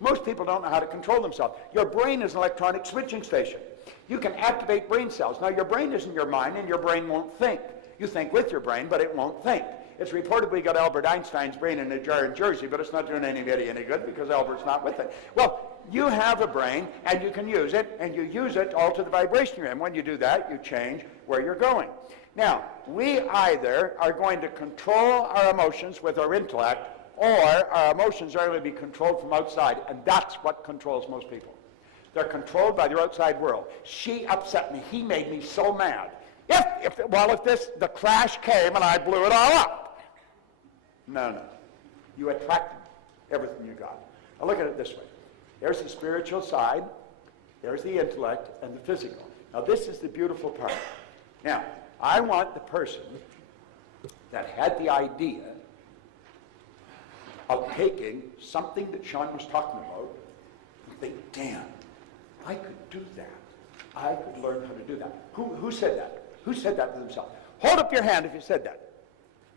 Most people don't know how to control themselves. Your brain is an electronic switching station. You can activate brain cells. Now, your brain isn't your mind, and your brain won't think. You think with your brain, but it won't think. It's reportedly got Albert Einstein's brain in a jar in Jersey, but it's not doing anybody any good because Albert's not with it. Well, you have a brain, and you can use it, and you use it all to the vibration you're in. When you do that, you change where you're going. Now, we either are going to control our emotions with our intellect, or our emotions are going to be controlled from outside, and that's what controls most people. They're controlled by their outside world. She upset me. He made me so mad. If the crash came and I blew it all up. No. You attracted everything you got. Now look at it this way. There's the spiritual side. There's the intellect and the physical. Now this is the beautiful part. Now, I want the person that had the idea of taking something that Sean was talking about and think, damn, I could do that. I could learn how to do that. Who said that? Who said that to themselves? Hold up your hand if you said that.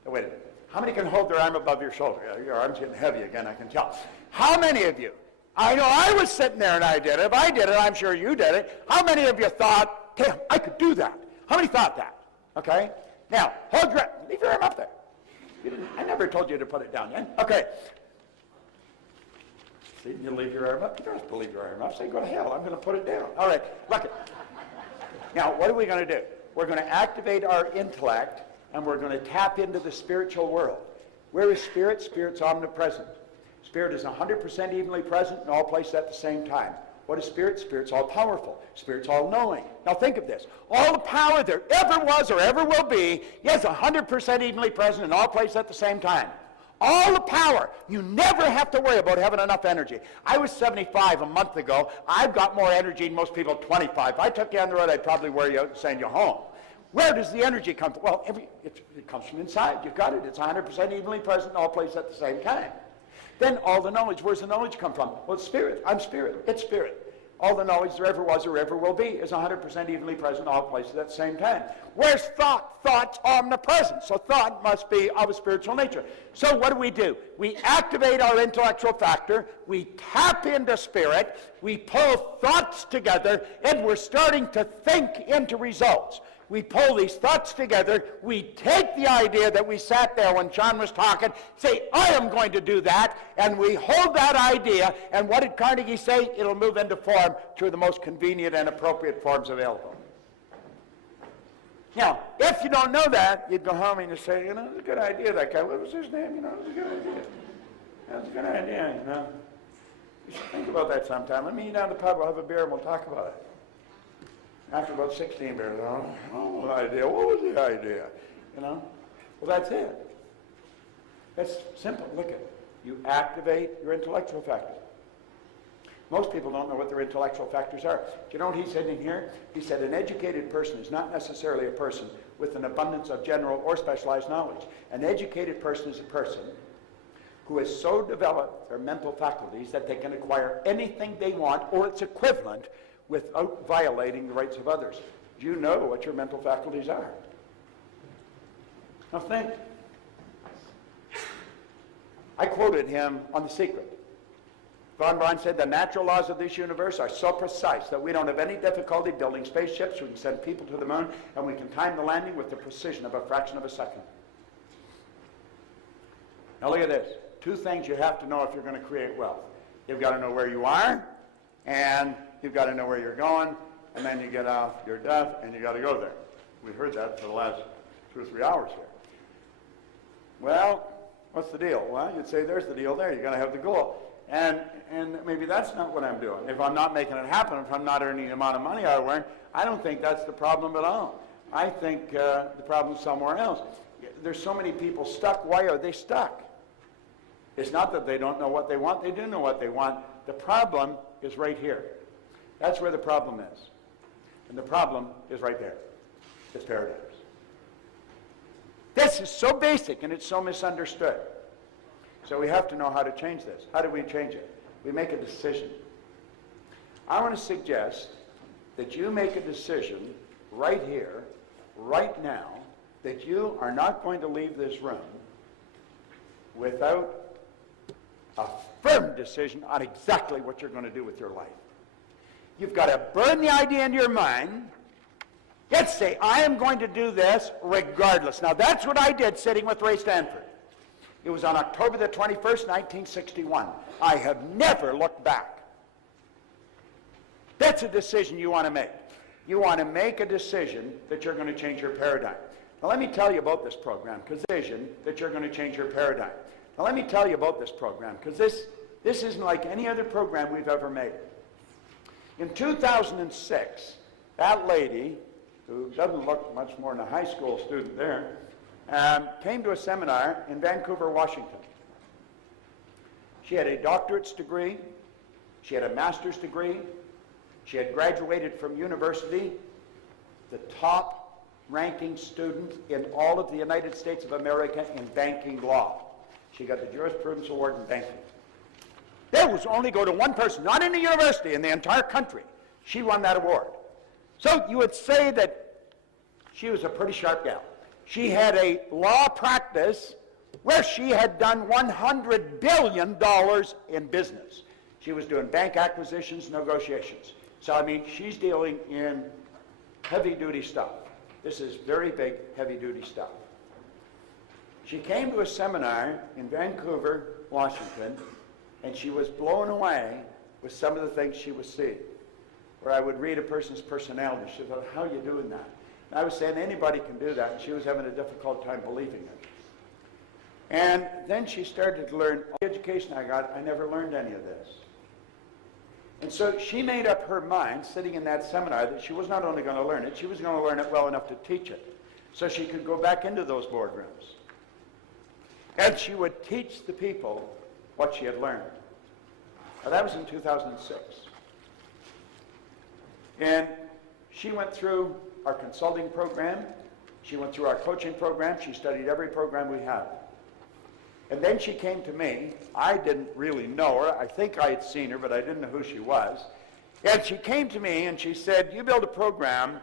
Now, wait a minute. How many can hold their arm above your shoulder? Your arm's getting heavy again, I can tell. How many of you? I know I was sitting there and I did it. If I did it, I'm sure you did it. How many of you thought, damn, I could do that? How many thought that? Okay? Now, hold your arm. Leave your arm up there. I never told you to put it down yet. Okay. See, you leave your arm up. You don't have to leave your arm up. Say, go to hell. I'm going to put it down. All right. Look it. Now, what are we going to do? We're going to activate our intellect, and we're going to tap into the spiritual world. Where is spirit? Spirit's omnipresent. Spirit is 100% evenly present in all places at the same time. What is spirit? Spirit's all-powerful. Spirit's all-knowing. Now think of this. All the power there ever was or ever will be is 100% evenly present in all places at the same time. All the power. You never have to worry about having enough energy. I was 75 a month ago. I've got more energy than most people 25. If I took you on the road, I'd probably wear you out and send you home. Where does the energy come from? Well, it comes from inside. You've got it. It's 100% evenly present in all places at the same time. Then all the knowledge. Where's the knowledge come from? Well, it's spirit. I'm spirit. It's spirit. All the knowledge there ever was or ever will be is 100% evenly present in all places at the same time. Where's thought? Thought's omnipresent. So thought must be of a spiritual nature. So what do? We activate our intellectual factor, we tap into spirit, we pull thoughts together, and we're starting to think into results. We pull these thoughts together, we take the idea that we sat there when John was talking, say, I am going to do that, and we hold that idea, and what did Carnegie say? It'll move into form through the most convenient and appropriate forms available. Now, if you don't know that, you'd go home and you say, you know, it's a good idea, that guy. What was his name? You know, it was a good idea. That's a good idea, you know. You should think about that sometime. Let me meet you down at the pub, we'll have a beer, and we'll talk about it. After about 16 beers, oh, idea. What was the idea? You know? Well, that's it. That's simple. Look at it. You activate your intellectual factor. Most people don't know what their intellectual factors are. Do you know what he said in here? He said an educated person is not necessarily a person with an abundance of general or specialized knowledge. An educated person is a person who has so developed their mental faculties that they can acquire anything they want or its equivalent without violating the rights of others. Do you know what your mental faculties are? Now think. I quoted him on The Secret. Von Braun said, the natural laws of this universe are so precise that we don't have any difficulty building spaceships, we can send people to the moon, and we can time the landing with the precision of a fraction of a second. Now look at this. Two things you have to know if you're going to create wealth. You've got to know where you are, and you've got to know where you're going, and then you get off your duff, and you got to go there. We've heard that for the last 2 or 3 hours here. Well, what's the deal? Well, you'd say there's the deal there. You're going to have the goal. And maybe that's not what I'm doing. If I'm not making it happen, if I'm not earning the amount of money I earn, I don't think that's the problem at all. I think the problem's somewhere else. There's so many people stuck. Why are they stuck? It's not that they don't know what they want. They do know what they want. The problem is right here. That's where the problem is. And the problem is right there. It's paradigms. This is so basic and it's so misunderstood. So we have to know how to change this. How do we change it? We make a decision. I want to suggest that you make a decision right here, right now, that you are not going to leave this room without a firm decision on exactly what you're going to do with your life. You've got to burn the idea into your mind. Yet say, I am going to do this regardless. Now that's what I did sitting with Ray Stanford. It was on October the 21st, 1961. I have never looked back. That's a decision you want to make. You want to make a decision that you're going to change your paradigm. Now let me tell you about this program, because decision that you're going to change your paradigm. Now let me tell you about this program, because this isn't like any other program we've ever made. In 2006, that lady, who doesn't look much more than a high school student there, came to a seminar in Vancouver, Washington. She had a doctorate's degree, she had a master's degree, she had graduated from university, the top ranking student in all of the United States of America in banking law. She got the Jurisprudence Award in banking. There was only go to one person, not in the university, in the entire country. She won that award. So you would say that she was a pretty sharp gal. She had a law practice where she had done $100 billion in business. She was doing bank acquisitions, negotiations. So, I mean, she's dealing in heavy-duty stuff. This is very big, heavy-duty stuff. She came to a seminar in Vancouver, Washington, and she was blown away with some of the things she was seeing. Where I would read a person's personality. She said, how are you doing that? And I was saying anybody can do that, and she was having a difficult time believing it. And then she started to learn, all the education I got, I never learned any of this. And so she made up her mind, sitting in that seminar, that she was not only going to learn it, she was going to learn it well enough to teach it. So she could go back into those boardrooms. And she would teach the people what she had learned. Now that was in 2006. And she went through our consulting program. She went through our coaching program. She studied every program we have. And then she came to me. I didn't really know her. I think I had seen her, but I didn't know who she was. And she came to me and she said, you built a program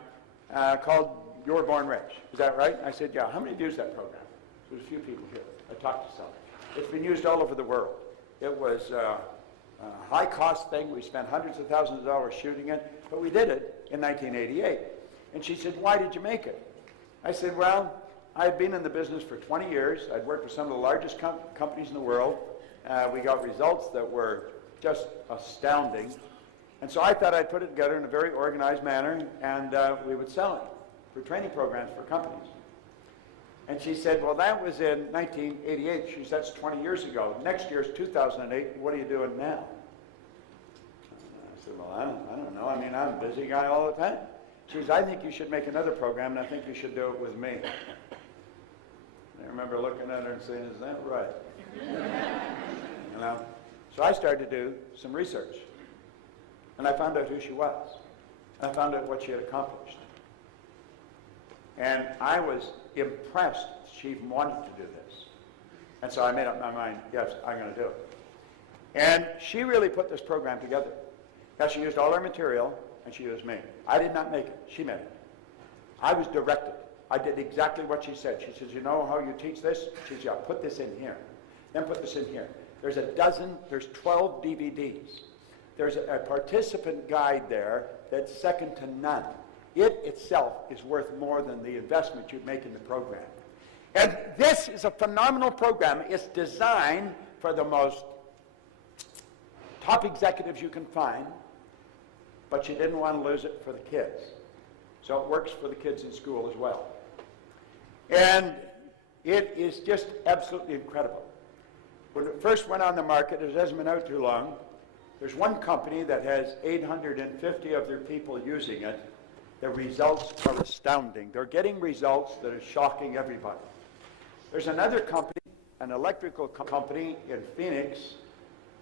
called You Were Born Rich. Is that right? I said, yeah. How many have used that program? There's a few people here. I talked to some. It's been used all over the world. It was a high-cost thing. We spent hundreds of thousands of dollars shooting it, but we did it in 1988. And she said, why did you make it? I said, well, I had been in the business for 20 years. I'd worked with some of the largest companies in the world. We got results that were just astounding. And so I thought I'd put it together in a very organized manner, and we would sell it for training programs for companies. And she said, well, that was in 1988. She said, that's 20 years ago. Next year's 2008. What are you doing now? I said, well, I don't know. I mean, I'm a busy guy all the time. She says, I think you should make another program, and I think you should do it with me. I remember looking at her and saying, is that right? You know? So I started to do some research. And I found out who she was. And I found out what she had accomplished. And I was impressed she even wanted to do this. And so I made up my mind, yes, I'm going to do it. And she really put this program together. Now, she used all her material, and she used me. I did not make it. She made it. I was directed. I did exactly what she said. She says, you know how you teach this? She says, yeah, put this in here. Then put this in here. There's 12 DVDs. There's a participant guide there that's second to none. It itself is worth more than the investment you'd make in the program. And this is a phenomenal program. It's designed for the most top executives you can find, but you didn't want to lose it for the kids. So it works for the kids in school as well. And it is just absolutely incredible. When it first went on the market, it hasn't been out too long. There's one company that has 850 of their people using it. The results are astounding. They're getting results that are shocking everybody. There's another company, an electrical company in Phoenix.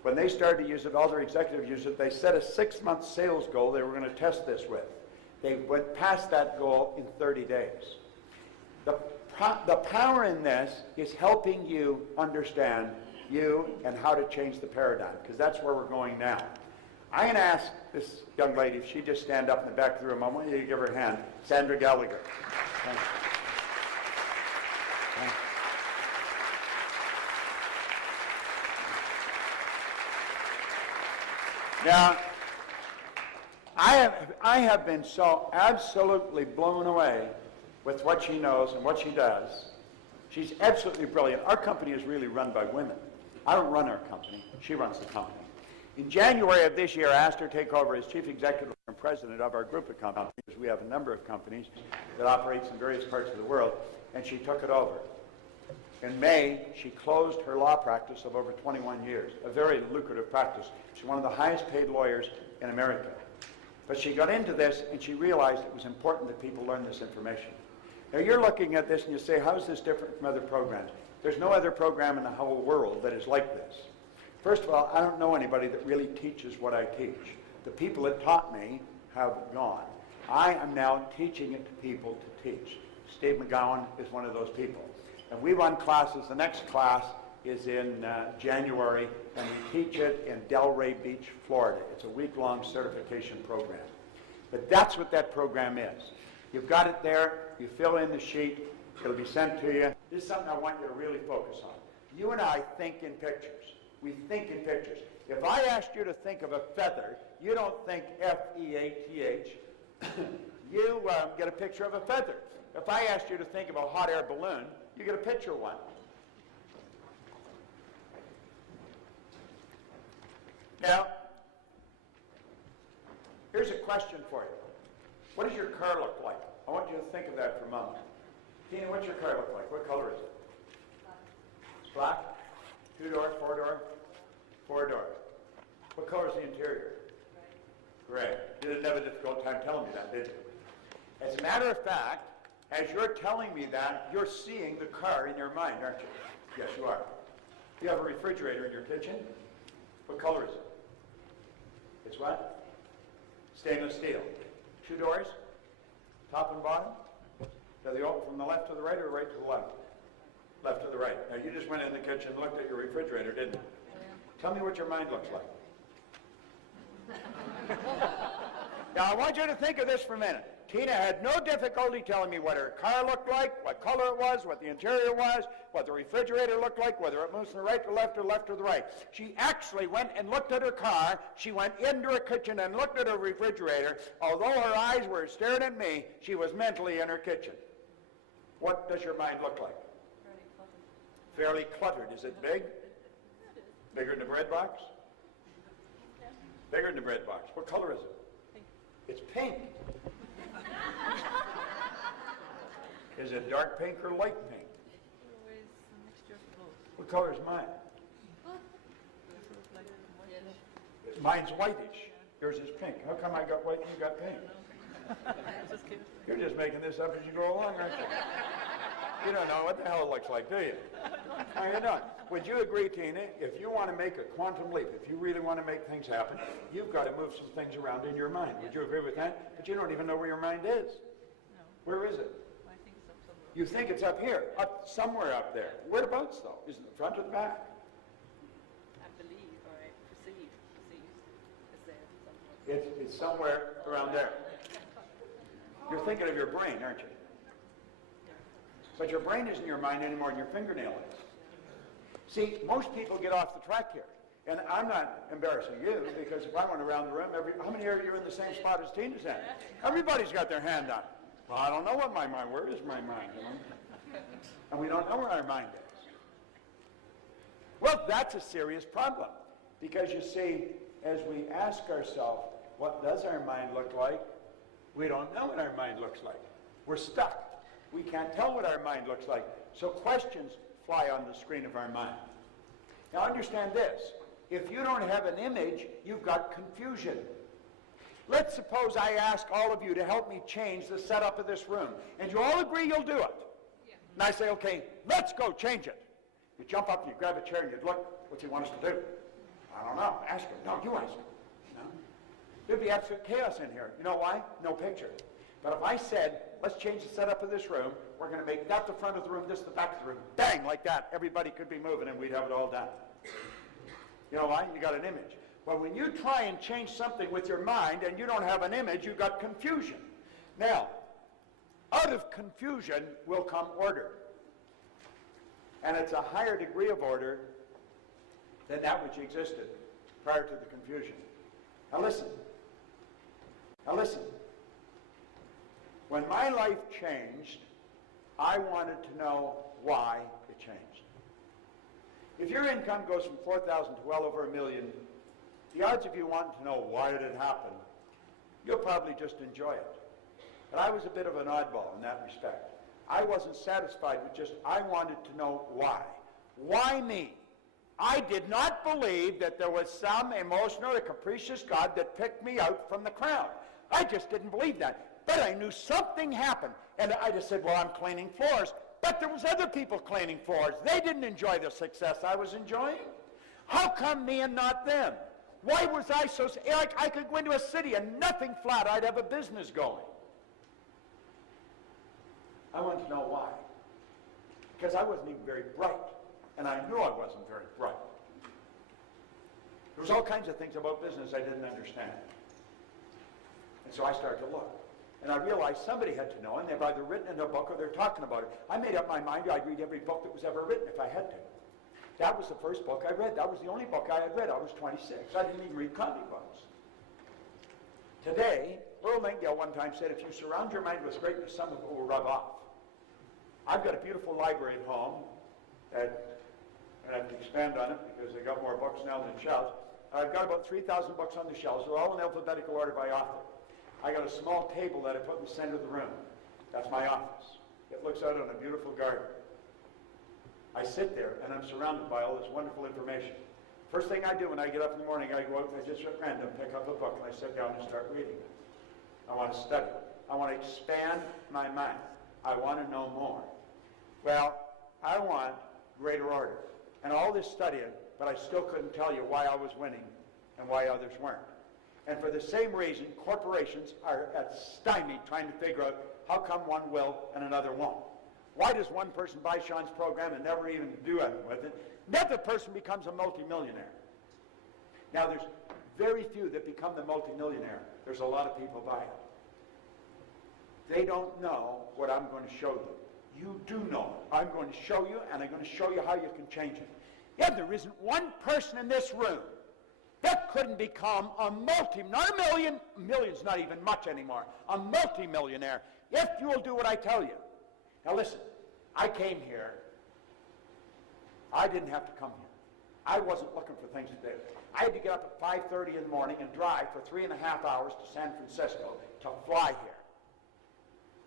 When they started to use it, all their executives used it. They set a 6-month sales goal they were going to test this with. They went past that goal in 30 days. The power in this is helping you understand you and how to change the paradigm, because that's where we're going now. I'm going to ask this young lady if she'd just stand up in the back of the room. I want you to give her a hand. Sandra Gallagher. Thanks. Thanks. Now, I have been so absolutely blown away with what she knows and what she does. She's absolutely brilliant. Our company is really run by women. I don't run our company. She runs the company. In January of this year, I asked her to take over as chief executive and president of our group of companies. We have a number of companies that operate in various parts of the world, and she took it over. In May, she closed her law practice of over 21 years, a very lucrative practice. She's one of the highest paid lawyers in America. But she got into this, and she realized it was important that people learn this information. Now, you're looking at this, and you say, how is this different from other programs? There's no other program in the whole world that is like this. First of all, I don't know anybody that really teaches what I teach. The people that taught me have gone. I am now teaching it to people to teach. Steve McGowan is one of those people. And we run classes. The next class is in January, and we teach it in Delray Beach, Florida. It's a week-long certification program. But that's what that program is. You've got it there. You fill in the sheet. It'll be sent to you. This is something I want you to really focus on. You and I think in pictures. We think in pictures. If I asked you to think of a feather, you don't think F-E-A-T-H. You get a picture of a feather. If I asked you to think of a hot air balloon, you get a picture of one. Now, here's a question for you. What does your car look like? I want you to think of that for a moment. Tina, what's your car look like? What color is it? Black? 2-door, 4-door? 4-door. What color is the interior? Gray. You didn't have a difficult time telling me that, did you? As a matter of fact, as you're telling me that, you're seeing the car in your mind, aren't you? Yes, you are. You have a refrigerator in your kitchen. What color is it? It's what? Stainless steel. 2 doors? Top and bottom? Do they open from the left to the right or right to the left? Left to the right. Now, you just went in the kitchen and looked at your refrigerator, didn't you? Tell me what your mind looks like. Now, I want you to think of this for a minute. Tina had no difficulty telling me what her car looked like, what color it was, what the interior was, what the refrigerator looked like, whether it moves from the right to the left or left to the right. She actually went and looked at her car. She went into her kitchen and looked at her refrigerator. Although her eyes were staring at me, she was mentally in her kitchen. What does your mind look like? Fairly cluttered. Is it big? Bigger than the bread box? Bigger than the bread box. What color is it? Pink. It's pink. Is it dark pink or light pink? Always a mixture of both. What color is mine? Sort of like whitish. Mine's whitish. Yours is pink. How come I got white and you got pink? Just kidding. You're just making this up as you go along, aren't you? You don't know what the hell it looks like, do you? No, you don't. Would you agree, Tina, if you want to make a quantum leap, if you really want to make things happen, you've got to move some things around in your mind. Would you agree with that? But you don't even know where your mind is. No, Where is it? I think it's up somewhere. You think it's up here, somewhere up there. Whereabouts, though? Is it the front or the back? I believe, or I perceive, it's there somewhere. It's somewhere around there. You're thinking of your brain, aren't you? But your brain isn't your mind any more than your fingernail is. See, most people get off the track here. And I'm not embarrassing you, because if I went around the room, how many of you are in the same spot as Tina's in? Everybody's got their hand up. Well, I don't know what my mind, where is my mind? You know? And we don't know where our mind is. Well, that's a serious problem. Because you see, as we ask ourselves, what does our mind look like? We don't know what our mind looks like. We're stuck. We can't tell what our mind looks like. So questions fly on the screen of our mind. Now understand this. If you don't have an image, you've got confusion. Let's suppose I ask all of you to help me change the setup of this room. And you all agree you'll do it. Yeah. And I say, okay, let's go change it. You jump up, you grab a chair, and you look, what's he want us to do? I don't know. Ask him. No, you ask him. No? There'd be absolute chaos in here. You know why? No picture. But if I said, let's change the setup of this room, we're going to make that the front of the room, this the back of the room, bang, like that, everybody could be moving and we'd have it all done. You know why? You got an image. But when you try and change something with your mind and you don't have an image, you've got confusion. Now, out of confusion will come order. And it's a higher degree of order than that which existed prior to the confusion. Now listen. Now listen. When my life changed, I wanted to know why it changed. If your income goes from 4,000 to well over $1 million, the odds of you wanting to know why did it happen, you'll probably just enjoy it. But I was a bit of an oddball in that respect. I wasn't satisfied with just, I wanted to know why. Why me? I did not believe that there was some emotional or capricious God that picked me out from the crowd. I just didn't believe that. But I knew something happened. And I just said, well, I'm cleaning floors. But there was other people cleaning floors. They didn't enjoy the success I was enjoying. How come me and not them? Why was I so... Like I could go into a city and nothing flat. I'd have a business going. I wanted to know why. Because I wasn't even very bright. And I knew I wasn't very bright. There was all kinds of things about business I didn't understand. And so I started to look. And I realized somebody had to know, and they've either written in a book or they're talking about it. I made up my mind I'd read every book that was ever written if I had to. That was the first book I read. That was the only book I had read. I was 26. I didn't even read comic books. Today, Earl Nightingale one time said, if you surround your mind with greatness, some of it will rub off. I've got a beautiful library at home, and I have to expand on it because they've got more books now than shelves. I've got about 3,000 books on the shelves. They're all in alphabetical order by author. I got a small table that I put in the center of the room. That's my office. It looks out on a beautiful garden. I sit there and I'm surrounded by all this wonderful information. First thing I do when I get up in the morning, I go out and I just at random pick up a book and I sit down and start reading it. I want to study it. I want to expand my mind. I want to know more. Well, I want greater order. And all this studying, but I still couldn't tell you why I was winning and why others weren't. And for the same reason, corporations are at stymied trying to figure out how come one will and another won't. Why does one person buy Sean's program and never even do anything with it? Another person becomes a multimillionaire. Now there's very few that become the multimillionaire. There's a lot of people by it. They don't know what I'm going to show them. You do know it. I'm going to show you, and I'm going to show you how you can change it. Yeah, there isn't one person in this room that couldn't become a not a million, million's not even much anymore, a multimillionaire, if you will do what I tell you. Now listen, I came here. I didn't have to come here. I wasn't looking for things to do. I had to get up at 5:30 in the morning and drive for 3.5 hours to San Francisco to fly here.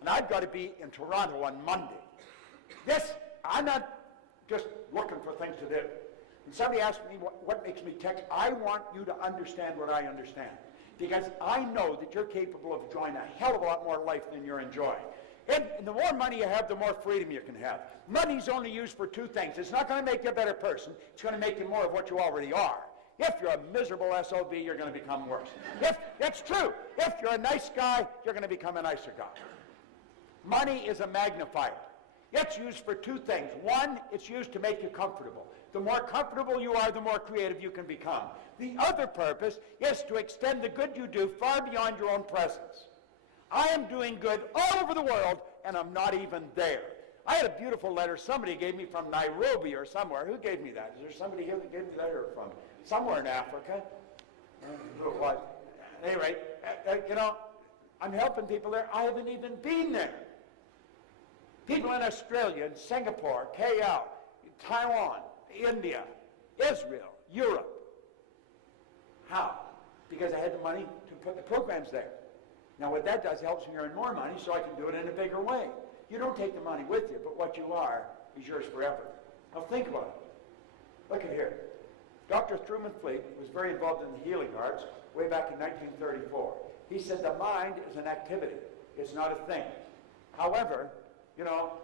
And I've got to be in Toronto on Monday. I'm not just looking for things to do. And somebody asked me what makes me text. I want you to understand what I understand. Because I know that you're capable of enjoying a hell of a lot more life than you're enjoying. And the more money you have, the more freedom you can have. Money's only used for two things. It's not going to make you a better person. It's going to make you more of what you already are. If you're a miserable SOB, you're going to become worse. That's true. If you're a nice guy, you're going to become a nicer guy. Money is a magnifier. It's used for two things. One, it's used to make you comfortable. The more comfortable you are, the more creative you can become. The other purpose is to extend the good you do far beyond your own presence. I am doing good all over the world, and I'm not even there. I had a beautiful letter somebody gave me from Nairobi or somewhere. Who gave me that? Is there somebody here that gave me that, or from somewhere in Africa? What? At any rate, I'm helping people there. I haven't even been there. People in Australia, in Singapore, KL, Taiwan, India, Israel, Europe. How? Because I had the money to put the programs there. Now what that does helps me earn more money so I can do it in a bigger way. You don't take the money with you, but what you are is yours forever. Now think about it. Look at here. Dr. Truman Fleet was very involved in the healing arts way back in 1934. He said the mind is an activity. It's not a thing. However,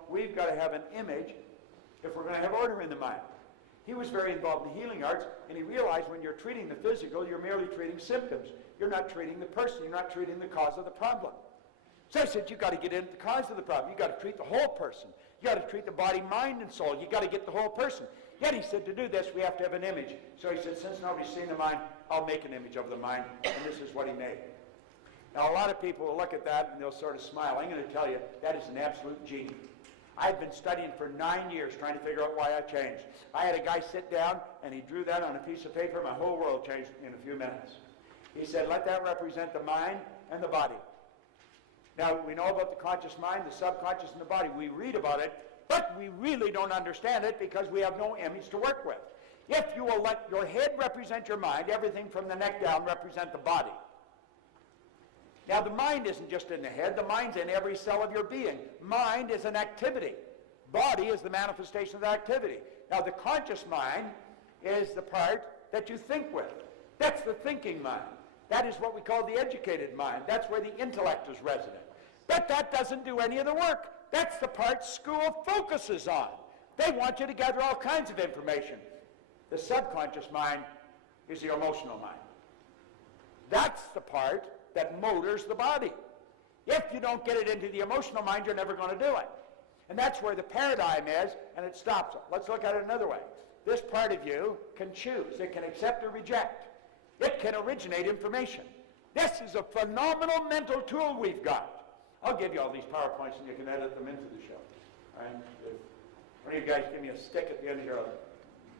we've got to have an image if we're going to have order in the mind. He was very involved in the healing arts, and he realized when you're treating the physical, you're merely treating symptoms. You're not treating the person. You're not treating the cause of the problem. So I said, you've got to get into the cause of the problem. You've got to treat the whole person. You've got to treat the body, mind, and soul. You've got to get the whole person. Yet he said, to do this, we have to have an image. So he said, since nobody's seen the mind, I'll make an image of the mind, and this is what he made. Now, a lot of people will look at that, and they'll sort of smile. I'm going to tell you, that is an absolute genius. I've been studying for 9 years trying to figure out why I changed. I had a guy sit down, and he drew that on a piece of paper. My whole world changed in a few minutes. He said, let that represent the mind and the body. Now, we know about the conscious mind, the subconscious, and the body. We read about it, but we really don't understand it because we have no image to work with. If you will let your head represent your mind, everything from the neck down represent the body. Now, the mind isn't just in the head. The mind's in every cell of your being. Mind is an activity. Body is the manifestation of the activity. Now, the conscious mind is the part that you think with. That's the thinking mind. That is what we call the educated mind. That's where the intellect is resident. But that doesn't do any of the work. That's the part school focuses on. They want you to gather all kinds of information. The subconscious mind is the emotional mind. That's the part that motors the body. If you don't get it into the emotional mind, you're never going to do it. And that's where the paradigm is, and it stops it. Let's look at it another way. This part of you can choose. It can accept or reject. It can originate information. This is a phenomenal mental tool we've got. I'll give you all these PowerPoints and you can edit them into the show. And if one of you guys give me a stick at the end of your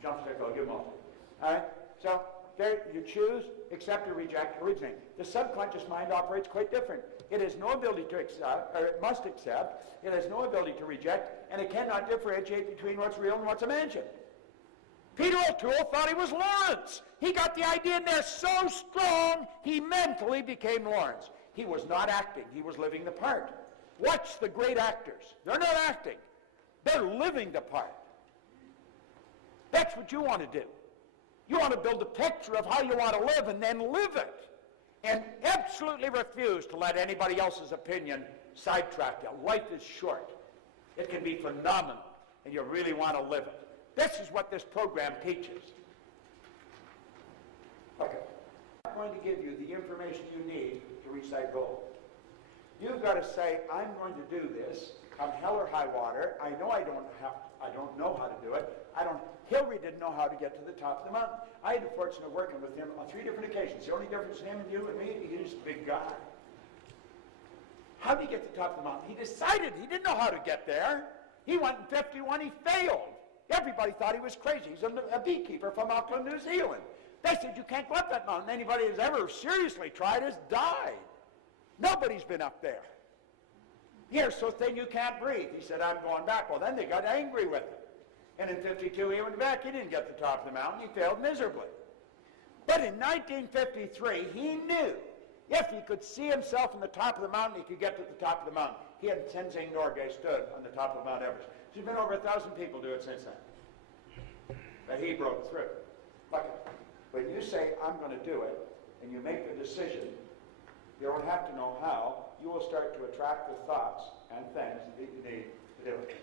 jump stick, I'll give them all to you. All right? So there you choose, accept or reject, originate. The subconscious mind operates quite different. It has no ability to accept, or it must accept. It has no ability to reject, and it cannot differentiate between what's real and what's imagined. Peter O'Toole thought he was Lawrence. He got the idea in there so strong, he mentally became Lawrence. He was not acting. He was living the part. Watch the great actors. They're not acting. They're living the part. That's what you want to do. You want to build a picture of how you want to live and then live it. And absolutely refuse to let anybody else's opinion sidetrack you. Life is short. It can be phenomenal, and you really want to live it. This is what this program teaches. Okay. I'm going to give you the information you need to reach that goal. You've got to say, I'm going to do this. Come hell or high water. I know I don't have I don't know how to do it. Hillary didn't know how to get to the top of the mountain. I had the fortune of working with him on 3 different occasions. The only difference in him and you and me, he was a big guy. How did he get to the top of the mountain? He decided he didn't know how to get there. He went in 51, he failed. Everybody thought he was crazy. He's a beekeeper from Auckland, New Zealand. They said, you can't go up that mountain. Anybody who's ever seriously tried has died. Nobody's been up there. You're so thin you can't breathe. He said, I'm going back. Well, then they got angry with him. And in 52, he went back. He didn't get to the top of the mountain. He failed miserably. But in 1953, he knew if he could see himself on the top of the mountain, he could get to the top of the mountain. He had Tenzing Norgay stood on the top of Mount Everest. There's been over 1,000 people do it since then. But he broke through. Look, when you say, I'm going to do it, and you make the decision, you don't have to know how, you will start to attract the thoughts and things that you need to do it.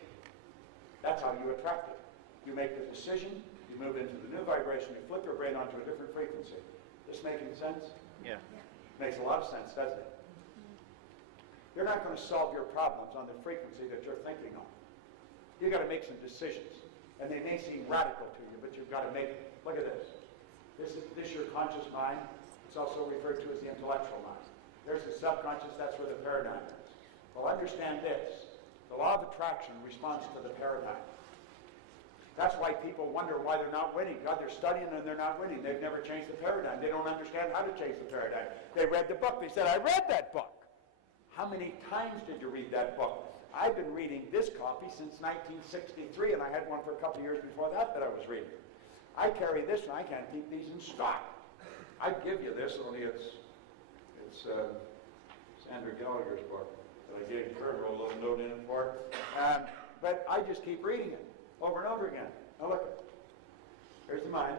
That's how you attract it. You make the decision, you move into the new vibration, you flip your brain onto a different frequency. This making sense? Yeah. Makes a lot of sense, doesn't it? You're not going to solve your problems on the frequency that you're thinking on. You've got to make some decisions. And they may seem radical to you, but you've got to make it. Look at this. This is your conscious mind. It's also referred to as the intellectual mind. There's the subconscious, that's where the paradigm is. Well, understand this. The law of attraction responds to the paradigm. That's why people wonder why they're not winning. God, they're studying and they're not winning. They've never changed the paradigm. They don't understand how to change the paradigm. They read the book. They said, I read that book. How many times did you read that book? I've been reading this copy since 1963, and I had one for a couple of years before that I was reading. I carry this, and I can't keep these in stock. I'd give you this, only it's Andrew Gallagher's book that I gave Trevor a little note in it for. But I just keep reading it over and over again. Now look, here's the mind.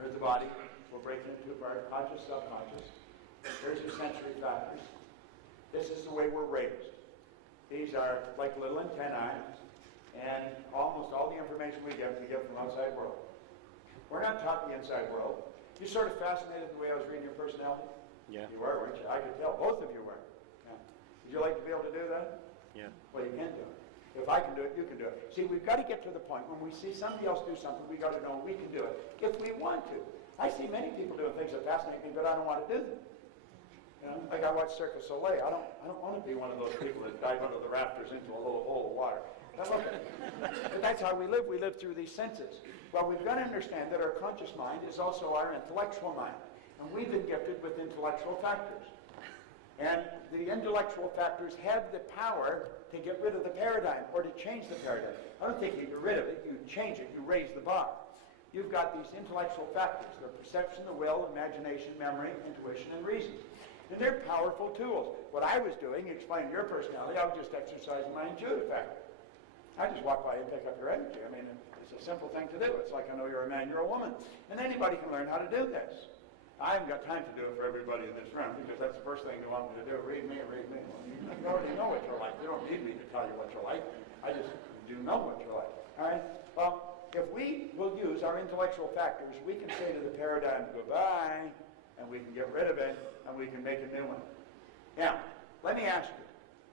Here's the body. We'll break it into two parts, conscious, subconscious. Here's your sensory factors. This is the way we're raised. These are like little antennae, and almost all the information we get from outside world. We're not taught the inside world. You sort of fascinated the way I was reading your personality? Yeah. You were, weren't you? I could tell. Both of you were. Yeah. Would you like to be able to do that? Yeah. Well, you can do it. If I can do it, you can do it. See, we've got to get to the point when we see somebody else do something, we've got to know we can do it if we want to. I see many people doing things that fascinate me, but I don't want to do them. You know, like I watch Cirque du Soleil. I don't want to be one of those people that dive under the rafters into a little hole of water. But that's how we live. We live through these senses. Well, we've got to understand that our conscious mind is also our intellectual mind. And we've been gifted with intellectual factors. And the intellectual factors have the power to get rid of the paradigm or to change the paradigm. I don't think you get rid of it. You change it. You raise the bar. You've got these intellectual factors. They're perception, the will, imagination, memory, intuition, and reason. And they're powerful tools. What I was doing, explaining your personality, I was just exercising my intuitive factor. I just walk by and pick up your energy. I mean, it's a simple thing to do. It's like I know you're a man, you're a woman. And anybody can learn how to do this. I haven't got time to do it for everybody in this room because that's the first thing they want me to do. Read me and read me. Well, you already know what you're like. You don't need me to tell you what you're like. I just do know what you're like. All right? Well, if we will use our intellectual factors, we can say to the paradigm goodbye, and we can get rid of it, and we can make a new one. Now, let me ask you,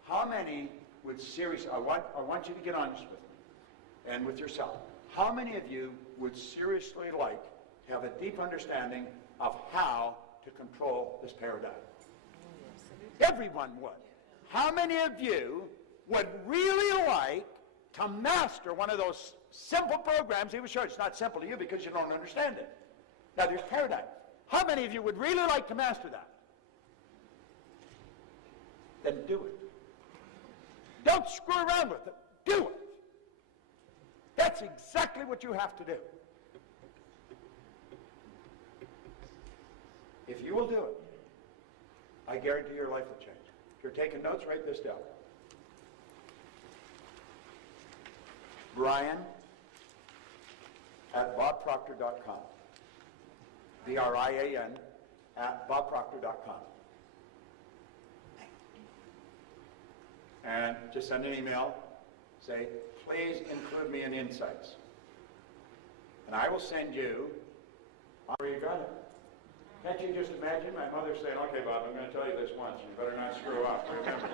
how many would seriously, I want you to get honest with me and with yourself. How many of you would seriously like to have a deep understanding of how to control this paradigm? Everyone would. How many of you would really like to master one of those simple programs he was showing? It's not simple to you because you don't understand it. Now there's paradigm. How many of you would really like to master that? Then do it. Don't screw around with it. Do it. That's exactly what you have to do. If you will do it, I guarantee your life will change. If you're taking notes, write this down. Brian at bobproctor.com. BRIAN at bobproctor.com. And just send an email. Say, please include me in insights. And I will send you, where you got it. Can't you just imagine my mother saying, okay, Bob, I'm going to tell you this once. You better not screw up. Remember,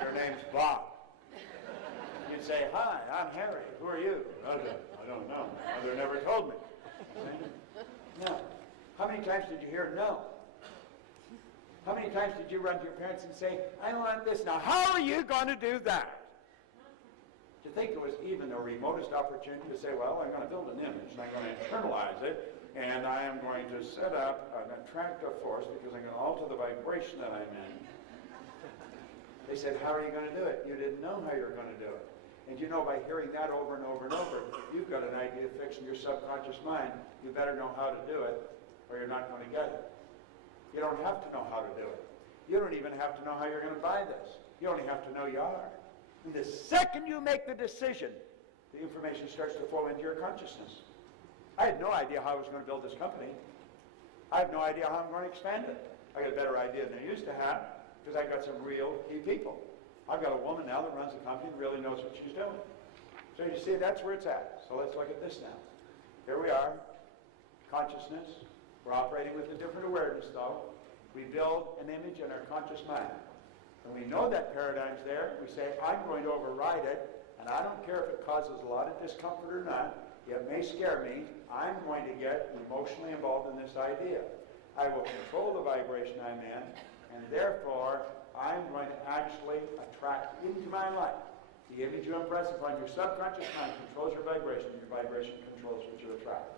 your name's Bob. You They'd say, hi, I'm Harry. Who are you? I don't know. Mother never told me. No. How many times did you hear no? How many times did you run to your parents and say, I want this now? How are you going to do that? To think it was even the remotest opportunity to say, well, I'm going to build an image and I'm going to internalize it and I am going to set up an attractive force because I'm going to alter the vibration that I'm in. They said, how are you going to do it? You didn't know how you were going to do it. And you know, by hearing that over and over and over, if you've got an idea fixed in your subconscious mind, you better know how to do it or you're not going to get it. You don't have to know how to do it. You don't even have to know how you're going to buy this. You only have to know you are. And the second you make the decision, the information starts to flow into your consciousness. I had no idea how I was going to build this company. I have no idea how I'm going to expand it. I got a better idea than I used to have because I got some real key people. I've got a woman now that runs the company and really knows what she's doing. So you see, that's where it's at. So let's look at this now. Here we are, consciousness. We're operating with a different awareness, though. We build an image in our conscious mind. And we know that paradigm's there. We say, I'm going to override it, and I don't care if it causes a lot of discomfort or not. It may scare me. I'm going to get emotionally involved in this idea. I will control the vibration I'm in, and therefore, I'm going to actually attract into my life. The image you impress upon your subconscious mind controls your vibration. Your vibration controls what you attract.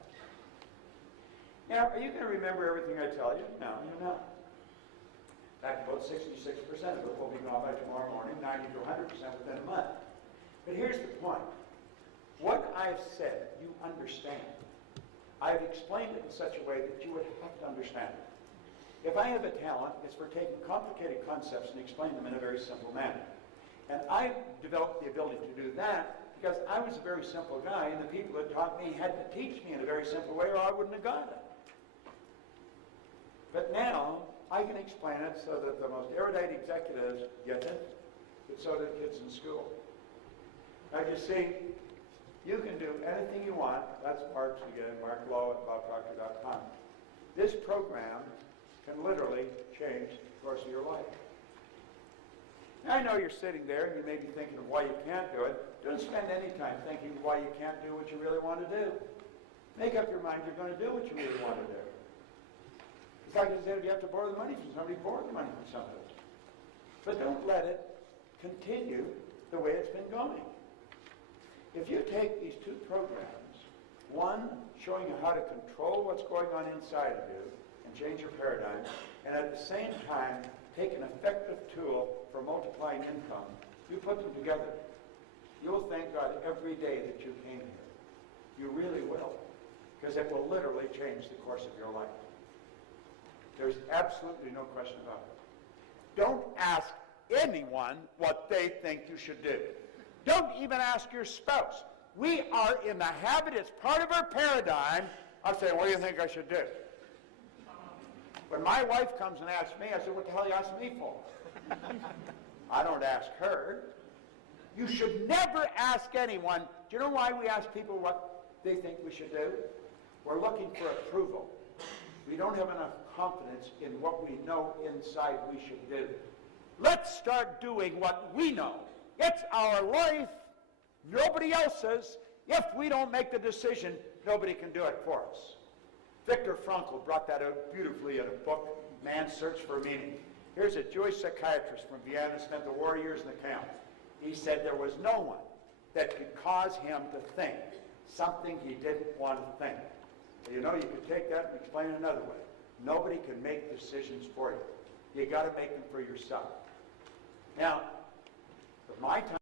Now, are you going to remember everything I tell you? No, you're not. In fact, about 66% of it will be gone by tomorrow morning, 90 to 100% within a month. But here's the point. What I've said, you understand. I've explained it in such a way that you would have to understand it. If I have a talent, it's for taking complicated concepts and explaining them in a very simple manner. And I developed the ability to do that because I was a very simple guy, and the people that taught me had to teach me in a very simple way or I wouldn't have got it. But now, I can explain it so that the most erudite executives get it, but so do kids in school. Now you see, you can do anything you want. That's Mark's again, Mark Lowe at bobproctor.com. This program can literally change the course of your life. Now I know you're sitting there and you may be thinking of why you can't do it. Don't spend any time thinking why you can't do what you really want to do. Make up your mind you're going to do what you really want to do. It's like I said, if you have to borrow the money from somebody, borrow the money from somebody. But don't let it continue the way it's been going. If you take these two programs, one showing you how to control what's going on inside of you and change your paradigm, and at the same time take an effective tool for multiplying income, you put them together, you'll thank God every day that you came here. You really will, because it will literally change the course of your life. There's absolutely no question about it. Don't ask anyone what they think you should do. Don't even ask your spouse. We are in the habit, it's part of our paradigm, of saying, what do you think I should do? When my wife comes and asks me, I say, what the hell are you asking me for? I don't ask her. You should never ask anyone. Do you know why we ask people what they think we should do? We're looking for approval. We don't have enough confidence in what we know inside we should do. Let's start doing what we know. It's our life, nobody else's. If we don't make the decision, nobody can do it for us. Viktor Frankl brought that out beautifully in a book, Man's Search for Meaning. Here's a Jewish psychiatrist from Vienna, spent the war years in the camp. He said there was no one that could cause him to think something he didn't want to think. You know, you could take that and explain it another way. Nobody can make decisions for you. You got to make them for yourself. Now, with my time,